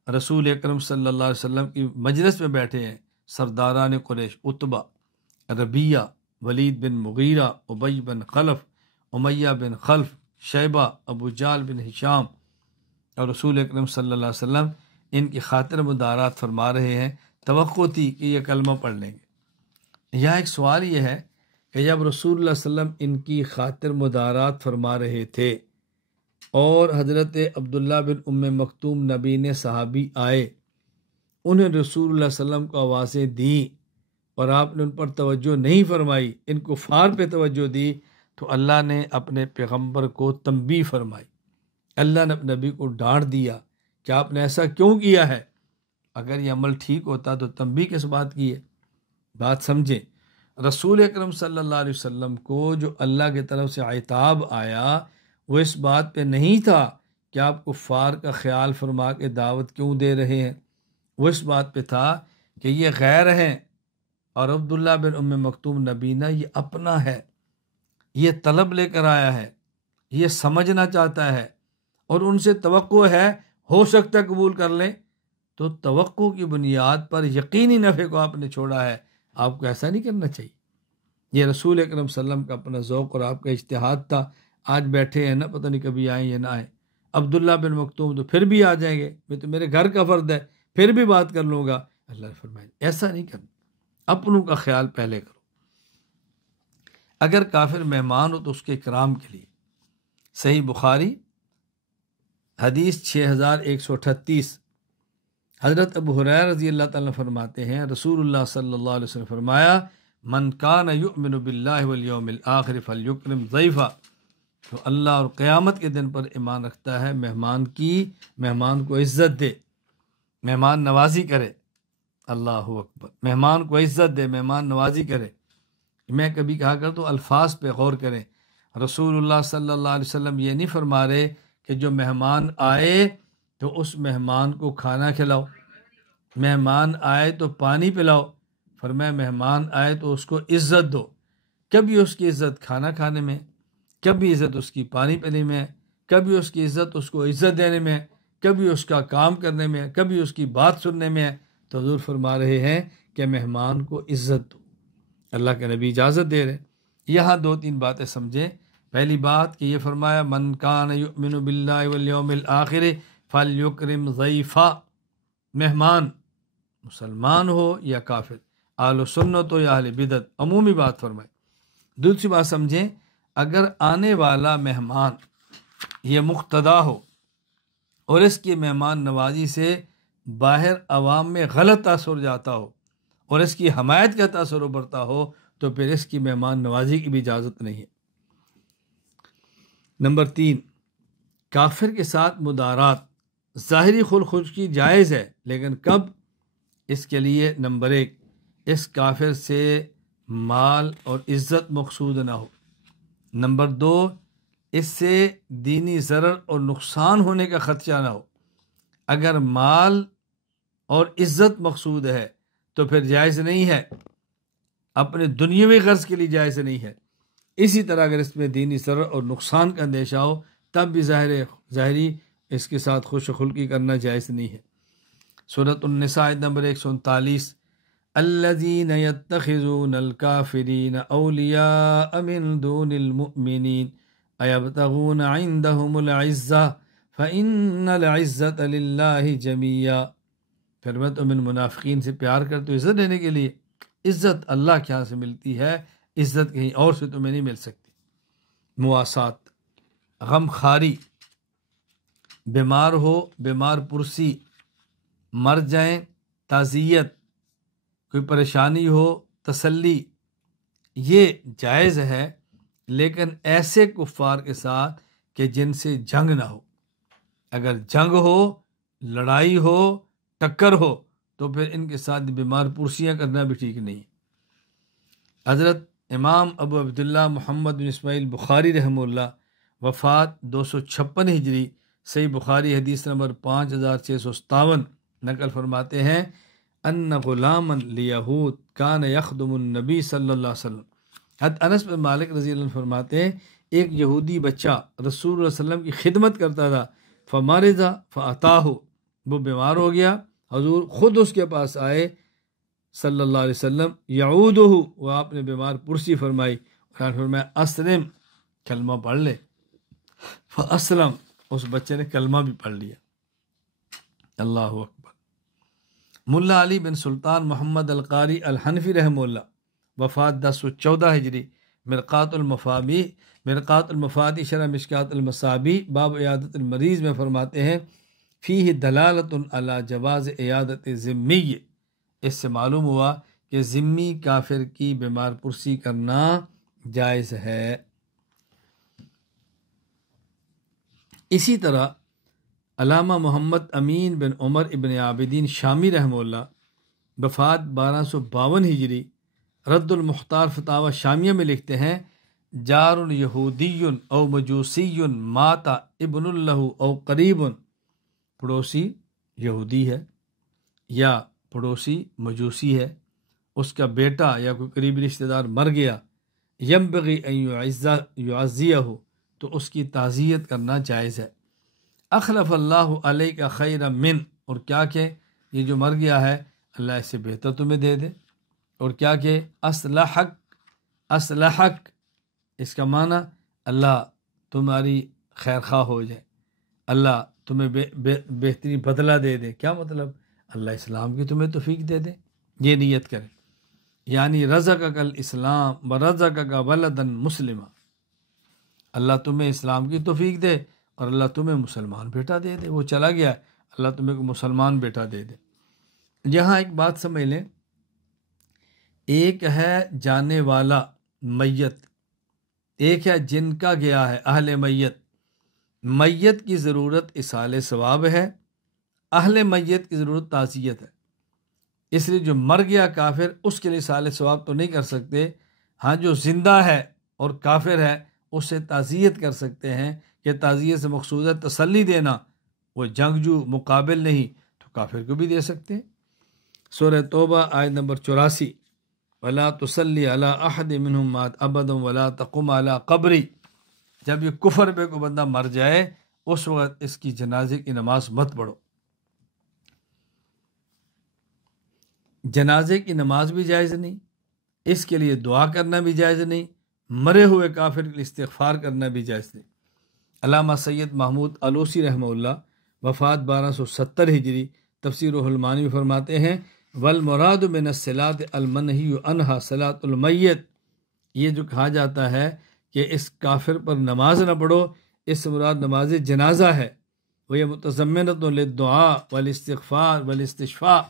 رسول اکرم صلی اللہ علیہ وسلم کی مجلس میں بیٹھے ہیں سرداران قریش، عتبہ، ربیہ، ولید بن مغیرہ، ابی بن خلف، امیہ بن خلف، شیبہ، ابو جال بن ہشام، اور رسول اکرم صلی اللہ علیہ وسلم ان کی خاطر مدارات فرما رہے ہیں۔ توقع تھی کہ یہ کلمہ پڑھ لیں گے۔ یہاں ایک سوال یہ ہے کہ جب رسول اللہ صلی اللہ علیہ وسلم ان کی خاطر مدارات فرما رہے تھے اور حضرت عبداللہ بن ام مکتوم نبی نے صحابی آئے، انہیں رسول اللہ صلی اللہ علیہ وسلم کو آوازیں دیں اور آپ نے ان پر توجہ نہیں فرمائی، ان کفار پہ توجہ دی، تو اللہ نے اپنے پیغمبر کو تنبیہ فرمائی، اللہ نے اپنے نبی کو ڈانٹ دیا کہ آپ نے ایسا کیوں کیا ہے؟ اگر یہ عمل ٹھیک ہوتا تو تنبیہ کس بات کی ہے؟ بات سمجھیں، رسول اکرم صلی اللہ علیہ وسلم کو جو اللہ کی طرف سے عتاب آیا وہ اس بات پہ نہیں تھا کہ آپ کفار کا خیال فرما کے دعوت کیوں دے رہے ہیں، وہ اس بات پہ تھا کہ یہ غیر ہیں اور عبداللہ بن ام مکتوم نبینا یہ اپنا ہے، یہ طلب لے کر آیا ہے، یہ سمجھنا چاہتا ہے اور ان سے توقع ہے ہو سکتا ہے قبول کر لیں، تو توقع کی بنیاد پر یقینی نفع کو آپ نے چھوڑا ہے، آپ کو ایسا نہیں کرنا چاہیے۔ یہ رسول اکرم صلی اللہ علیہ وسلم کا اپنا ذوق اور آپ کا اجتہاد تھا۔ آج بیٹھے ہیں نا، پتہ نہیں کبھی آئیں یا نہ آئیں۔ عبداللہ بن مکتوم تو پھر بھی آ جائیں گے، میں تو میرے گھر کا فرد ہے، پھر بھی بات کر لوں گا۔ اللہ نے فرمایا ایسا نہیں کرنا، اپنوں کا خیال پہلے کرو۔ اگر کافر مہمان ہو تو اس کے اکرام کے لیے، صحیح بخاری حدیث 6138، حضرت ابو ہریرہ رضی اللہ تعالیٰ فرماتے ہیں رسول اللہ صلی اللہ علیہ وسلم فرمایا، من کان یؤمن باللہ والیوم الآخر فلیکرم ضیفہ، تو اللہ اور قیامت کے دن پر ایمان رکھتا ہے، مہمان کو عزت دے، مہمان نوازی کرے۔ اللہ اکبر، مہمان کو عزت دے، مہمان نوازی کرے۔ میں کبھی کہا کرتا ہوں الفاظ پہ غور کریں۔ رسول اللہ صلی اللہ علیہ وسلم یہ نہیں فرما رہے کہ جو مہمان آئے تو اس مہمان کو کھانا کھلاؤ، مہمان آئے تو پانی پلاؤ۔ فرمایا مہمان آئے تو اس کو عزت دو۔ کبھی اس کی عزت کھانا کھانے میں، کبھی عزت اس کی پانی پینے میں، کبھی اس کی عزت اس کو عزت دینے میں، کبھی اس کا کام کرنے میں، کبھی اس کی بات سننے میں۔ تو حضور فرما رہے ہیں کہ مہمان کو عزت دو۔ اللہ کے نبی اجازت دے رہے۔ یہاں دو تین باتیں سمجھیں۔ پہلی بات کہ یہ فرمایا من کان یؤمن باللہ والیوم الآخر فلیکرم ضیفا، مہمان مسلمان ہو یا کافر، اہل سنت ہو یا اہل بدعت، عمومی بات فرمائے۔ دوسری بات سمجھیں، اگر آنے والا مہمان یہ مقتدا ہو اور اس کی مہمان نوازی سے باہر عوام میں غلط تاثر جاتا ہو اور اس کی حمایت کا تاثر ابھرتا ہو تو پھر اس کی مہمان نوازی کی بھی اجازت نہیں ہے۔ نمبر 3، کافر کے ساتھ مدارات ظاہری خلخشکی جائز ہے، لیکن کب؟ اس کے لیے نمبر 1، اس کافر سے مال اور عزت مقصود نہ ہو۔ نمبر 2، اس سے دینی ضرر اور نقصان ہونے کا خدشہ نہ ہو۔ اگر مال اور عزت مقصود ہے تو پھر جائز نہیں ہے، اپنے دنیاوی غرض کے لیے جائز نہیں ہے۔ اسی طرح اگر اس میں دینی ضرر اور نقصان کا اندیشہ ہو تب بھی ظاہری اس کے ساتھ خوش خلقی کرنا جائز نہیں ہے۔ سورۃ النساء آیت نمبر 139، الذین یتخذون الکافرین اولیاء من دون المؤمنین ایبتغون عندهم العزہ فإن العزۃ للہ جمیعا۔ پھر میں تم ان منافقین سے پیار کرتے ہو عزت دینے کے لیے، عزت اللہ کے ہاں سے ملتی ہے، عزت کہیں اور سے تمہیں نہیں مل سکتی۔ مواسات، غم خاری، بیمار ہو بیمار پرسی، مر جائیں تعزیت، کوئی پریشانی ہو تسلی، یہ جائز ہے، لیکن ایسے کفار کے ساتھ کہ جن سے جنگ نہ ہو۔ اگر جنگ ہو، لڑائی ہو، ٹکر ہو تو پھر ان کے ساتھ بیمار پرسیاں کرنا بھی ٹھیک نہیں۔ حضرت امام ابو عبداللہ محمد بن اسماعیل بخاری رحمہ اللہ، وفات 256 ہجری، صحیح بخاری حدیث نمبر 5657 نقل فرماتے ہیں ان غلاما لیہود کان یخدم النبی صلی اللہ علیہ وسلم۔ حضرت انس بن مالک رضی اللہ عنہ فرماتے ہیں ایک یہودی بچہ رسول اللہ علیہ وسلم کی خدمت کرتا تھا، فمرض فاتاہ، وہ بیمار ہو گیا، حضور خود اس کے پاس آئے صلی اللہ علیہ وسلم، یعودہ، وہ آپ نے بیمار پرسی فرمائی، فرمایا اسلم، کلمہ پڑھ لے، فاسلم، اس بچے نے کلمہ بھی پڑھ لیا۔ اللہ اکبر۔ ملا علی بن سلطان محمد القاری الحنفی رحمہ اللہ، وفات 1014 ہجری، مرقات المفادی شرح مشکات المصابی باب عیادت المریض میں فرماتے ہیں فیہ دلالت علی جواز عیادت ذمی۔ اس سے معلوم ہوا کہ ذمی کافر کی بیمار پرسی کرنا جائز ہے۔ اسی طرح علامہ محمد امین بن عمر ابن عابدین شامی رحمہ اللہ، وفات 1252 ہجری، رد المختار فتاوی شامیہ میں لکھتے ہیں جار یہودی او مجوسی مات ابن اللہ او قریب، پڑوسی یہودی ہے یا پڑوسی مجوسی ہے، اس کا بیٹا یا کوئی قریبی رشتہ دار مر گیا، ینبغی ان یعزیہ، تو اس کی تعزیت کرنا جائز ہے۔ اخلف اللہ علیہ خیر من، اور کیا کہ یہ جو مر گیا ہے اللہ اس سے بہتر تمہیں دے دے، اور کیا کہ اصلحک، اس کا معنی اللہ تمہاری خیر خواہ ہو جائے، اللہ تمہیں بہترین بدلہ دے دے۔ کیا مطلب؟ اللہ اسلام کی تمہیں توفیق دے دے، یہ نیت کرے، یعنی رزقک الاسلام ورزقک ولدا مسلما، اللہ تمہیں اسلام کی توفیق دے اور اللہ تمہیں مسلمان بیٹا دے دے۔ وہ چلا گیا، اللہ تمہیں کو مسلمان بیٹا دے دے۔ یہاں ایک بات سمجھ لیں، ایک ہے جانے والا میت، ایک ہے جن کا گیا ہے اہل میت، میت کی ضرورت اصال ثواب ہے، اہل میت کی ضرورت تعزیت ہے، اس لیے جو مر گیا کافر اس کے لیے اصال ثواب تو نہیں کر سکتے، ہاں جو زندہ ہے اور کافر ہے اس سے تعزیت کر سکتے ہیں کہ تعزیت سے مقصود ہے تسلی دینا، وہ جنگجو مقابل نہیں تو کافر کو بھی دے سکتے ہیں۔ سورہ توبہ آیت نمبر 84، وَلَا تُصَلِّ عَلَىٰ أَحَدٍ مِّنْهُمْ مَاتَ أَبَدًا وَلَا تَقُمْ عَلَىٰ قَبْرِهِ، جب یہ کفر پہ کوئی بندہ مر جائے اس وقت اس کی جنازے کی نماز مت پڑھو۔ جنازے کی نماز بھی جائز نہیں، اس کے لیے دعا کرنا بھی جائز نہیں، مرے ہوئے کافر کے لیے استغفار کرنا بھی جائز نہیں۔ علامہ سید محمود علوسی رحمہ اللہ وفات 1270 ہجری تفسیر الحلمانی میں فرماتے ہیں والمراد من الصلاۃ المنہی عنہا صلاۃ المیت، یہ جو کہا جاتا ہے کہ اس کافر پر نماز نہ پڑھو، اس سے مراد نماز جنازہ ہے، وہ متضمنۃ للدعاء والاستغفار والاستشفاء،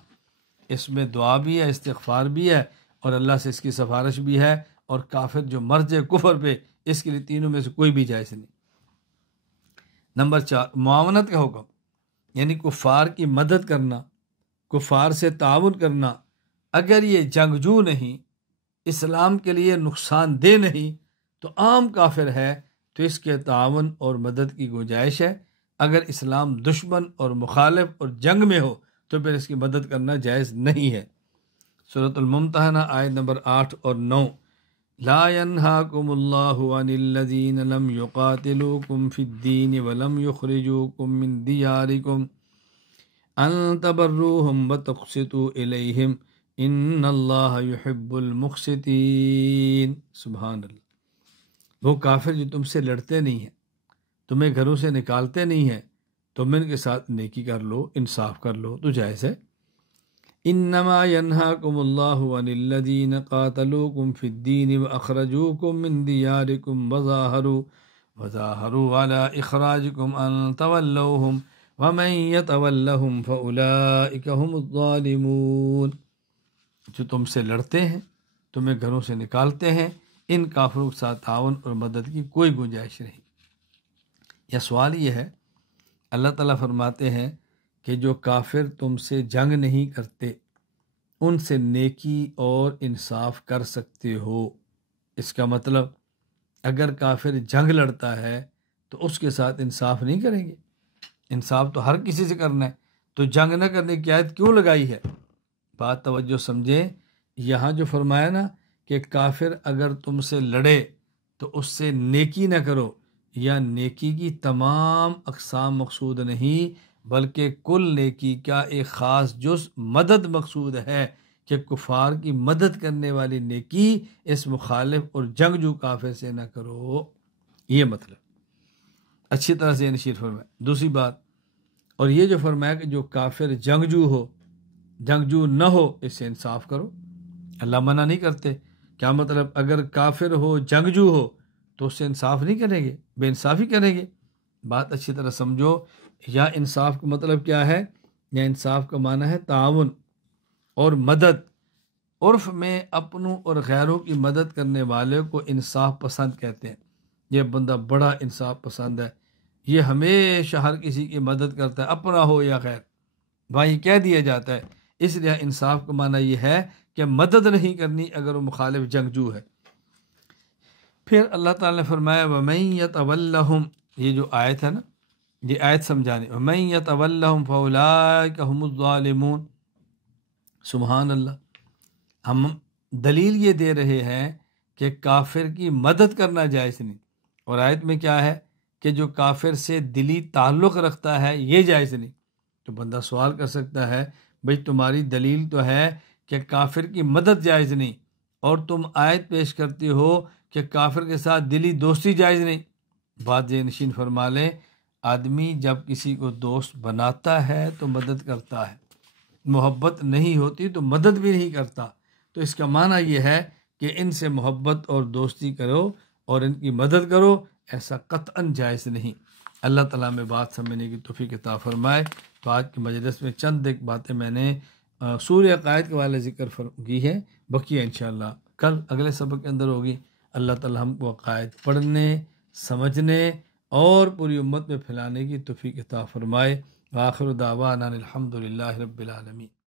اس میں دعا بھی ہے، استغفار بھی ہے اور اللہ سے اس کی سفارش بھی ہے، اور کافر جو مر جائے کفر پہ اس کے لیے تینوں میں سے کوئی بھی جائز نہیں۔ نمبر 4 معاونت کا حکم، یعنی کفار کی مدد کرنا، کفار سے تعاون کرنا، اگر یہ جنگجو نہیں، اسلام کے لیے نقصان دہ نہیں تو عام کافر ہے تو اس کے تعاون اور مدد کی گنجائش ہے، اگر اسلام دشمن اور مخالف اور جنگ میں ہو تو پھر اس کی مدد کرنا جائز نہیں ہے۔ سورۃ الممتحنہ آیت نمبر 8 اور 9، لا ينهاكم الله عن الذين لم يقاتلوكم في الدين ولم يخرجوكم من دياركم ان تبروهم وتقسطوا اليهم ان اللہ يحب المقسطین۔ سبحان اللہ، وہ کافر جو تم سے لڑتے نہیں ہیں، تمہیں گھروں سے نکالتے نہیں ہیں، تم ان کے ساتھ نیکی کر لو، انصاف کر لو تو جائز ہے۔ انما ينهاكم الله عن الذين قاتلوكم في الدين واخرجوكم من دياركم وظاهروا على اخراجكم ان تولوهم ومن يتولهم فاولئك هم الظالمون، جو تم سے لڑتے ہیں، تمہیں گھروں سے نکالتے ہیں، ان کافروں کے ساتھ تعاون اور مدد کی کوئی گنجائش نہیں۔ یہ سوال یہ ہے، اللہ تعالیٰ فرماتے ہیں کہ جو کافر تم سے جنگ نہیں کرتے ان سے نیکی اور انصاف کر سکتے ہو۔ اس کا مطلب اگر کافر جنگ لڑتا ہے تو اس کے ساتھ انصاف نہیں کریں گے، انصاف تو ہر کسی سے کرنا ہے، تو جنگ نہ کرنے کی آیت کیوں لگائی ہے؟ بات توجہ سمجھیں، یہاں جو فرمایا نا کہ کافر اگر تم سے لڑے تو اس سے نیکی نہ کرو، یا نیکی کی تمام اقسام مقصود نہیں بلکہ کل نیکی کا ایک خاص جز مدد مقصود ہے کہ کفار کی مدد کرنے والی نیکی اس مخالف اور جنگجو کافر سے نہ کرو، یہ مطلب اچھی طرح سے نشیر فرمایا۔ دوسری بات، اور یہ جو فرمایا کہ جو کافر جنگجو ہو، جنگجو نہ ہو، اس سے انصاف کرو، اللہ منع نہیں کرتے۔ کیا مطلب؟ اگر کافر ہو جنگجو ہو تو اس سے انصاف نہیں کریں گے، بے انصافی کریں گے؟ بات اچھی طرح سمجھو، یا انصاف کا مطلب کیا ہے؟ یا انصاف کا معنی ہے تعاون اور مدد۔ عرف میں اپنوں اور غیروں کی مدد کرنے والے کو انصاف پسند کہتے ہیں، یہ بندہ بڑا انصاف پسند ہے، یہ ہمیشہ ہر کسی کی مدد کرتا ہے، اپنا ہو یا غیر، بھائی کہہ دیا جاتا ہے۔ اس لیے انصاف کا معنی یہ ہے کہ مدد نہیں کرنی اگر وہ مخالف جنگجو ہے۔ پھر اللہ تعالیٰ نے فرمایا وَمَن يَتَوَلَّهُمْ، یہ جو آیت ہے نا، یہ آیت سمجھانے، وَمَن يَتَوَلَّهُمْ فَأُولَٰئِكَ هُمُ الظَّالِمُونَ۔ سبحان اللہ، ہم دلیل یہ دے رہے ہیں کہ کافر کی مدد کرنا جائز نہیں، اور آیت میں کیا ہے کہ جو کافر سے دلی تعلق رکھتا ہے یہ جائز نہیں۔ تو بندہ سوال کر سکتا ہے بھئی تمہاری دلیل تو ہے کہ کافر کی مدد جائز نہیں، اور تم آیت پیش کرتی ہو کہ کافر کے ساتھ دلی دوستی جائز نہیں۔ بات یہ نشین فرما لیں، آدمی جب کسی کو دوست بناتا ہے تو مدد کرتا ہے، محبت نہیں ہوتی تو مدد بھی نہیں کرتا۔ تو اس کا معنی یہ ہے کہ ان سے محبت اور دوستی کرو اور ان کی مدد کرو، ایسا قطعاً جائز نہیں۔ اللہ تعالیٰ میں بات سمجھنے کی توفیق عطا فرمائے۔ تو آج کے مجلس میں چند ایک باتیں میں نے سورہ عقائد کے والے ذکر کی ہے، بقیہ انشاءاللہ کل اگلے سبق کے اندر ہوگی۔ اللہ تعالی ہم کو عقائد پڑھنے، سمجھنے اور پوری امت میں پھیلانے کی توفیق عطا فرمائے۔ وآخر دعوانا الحمد للہ رب العالمین۔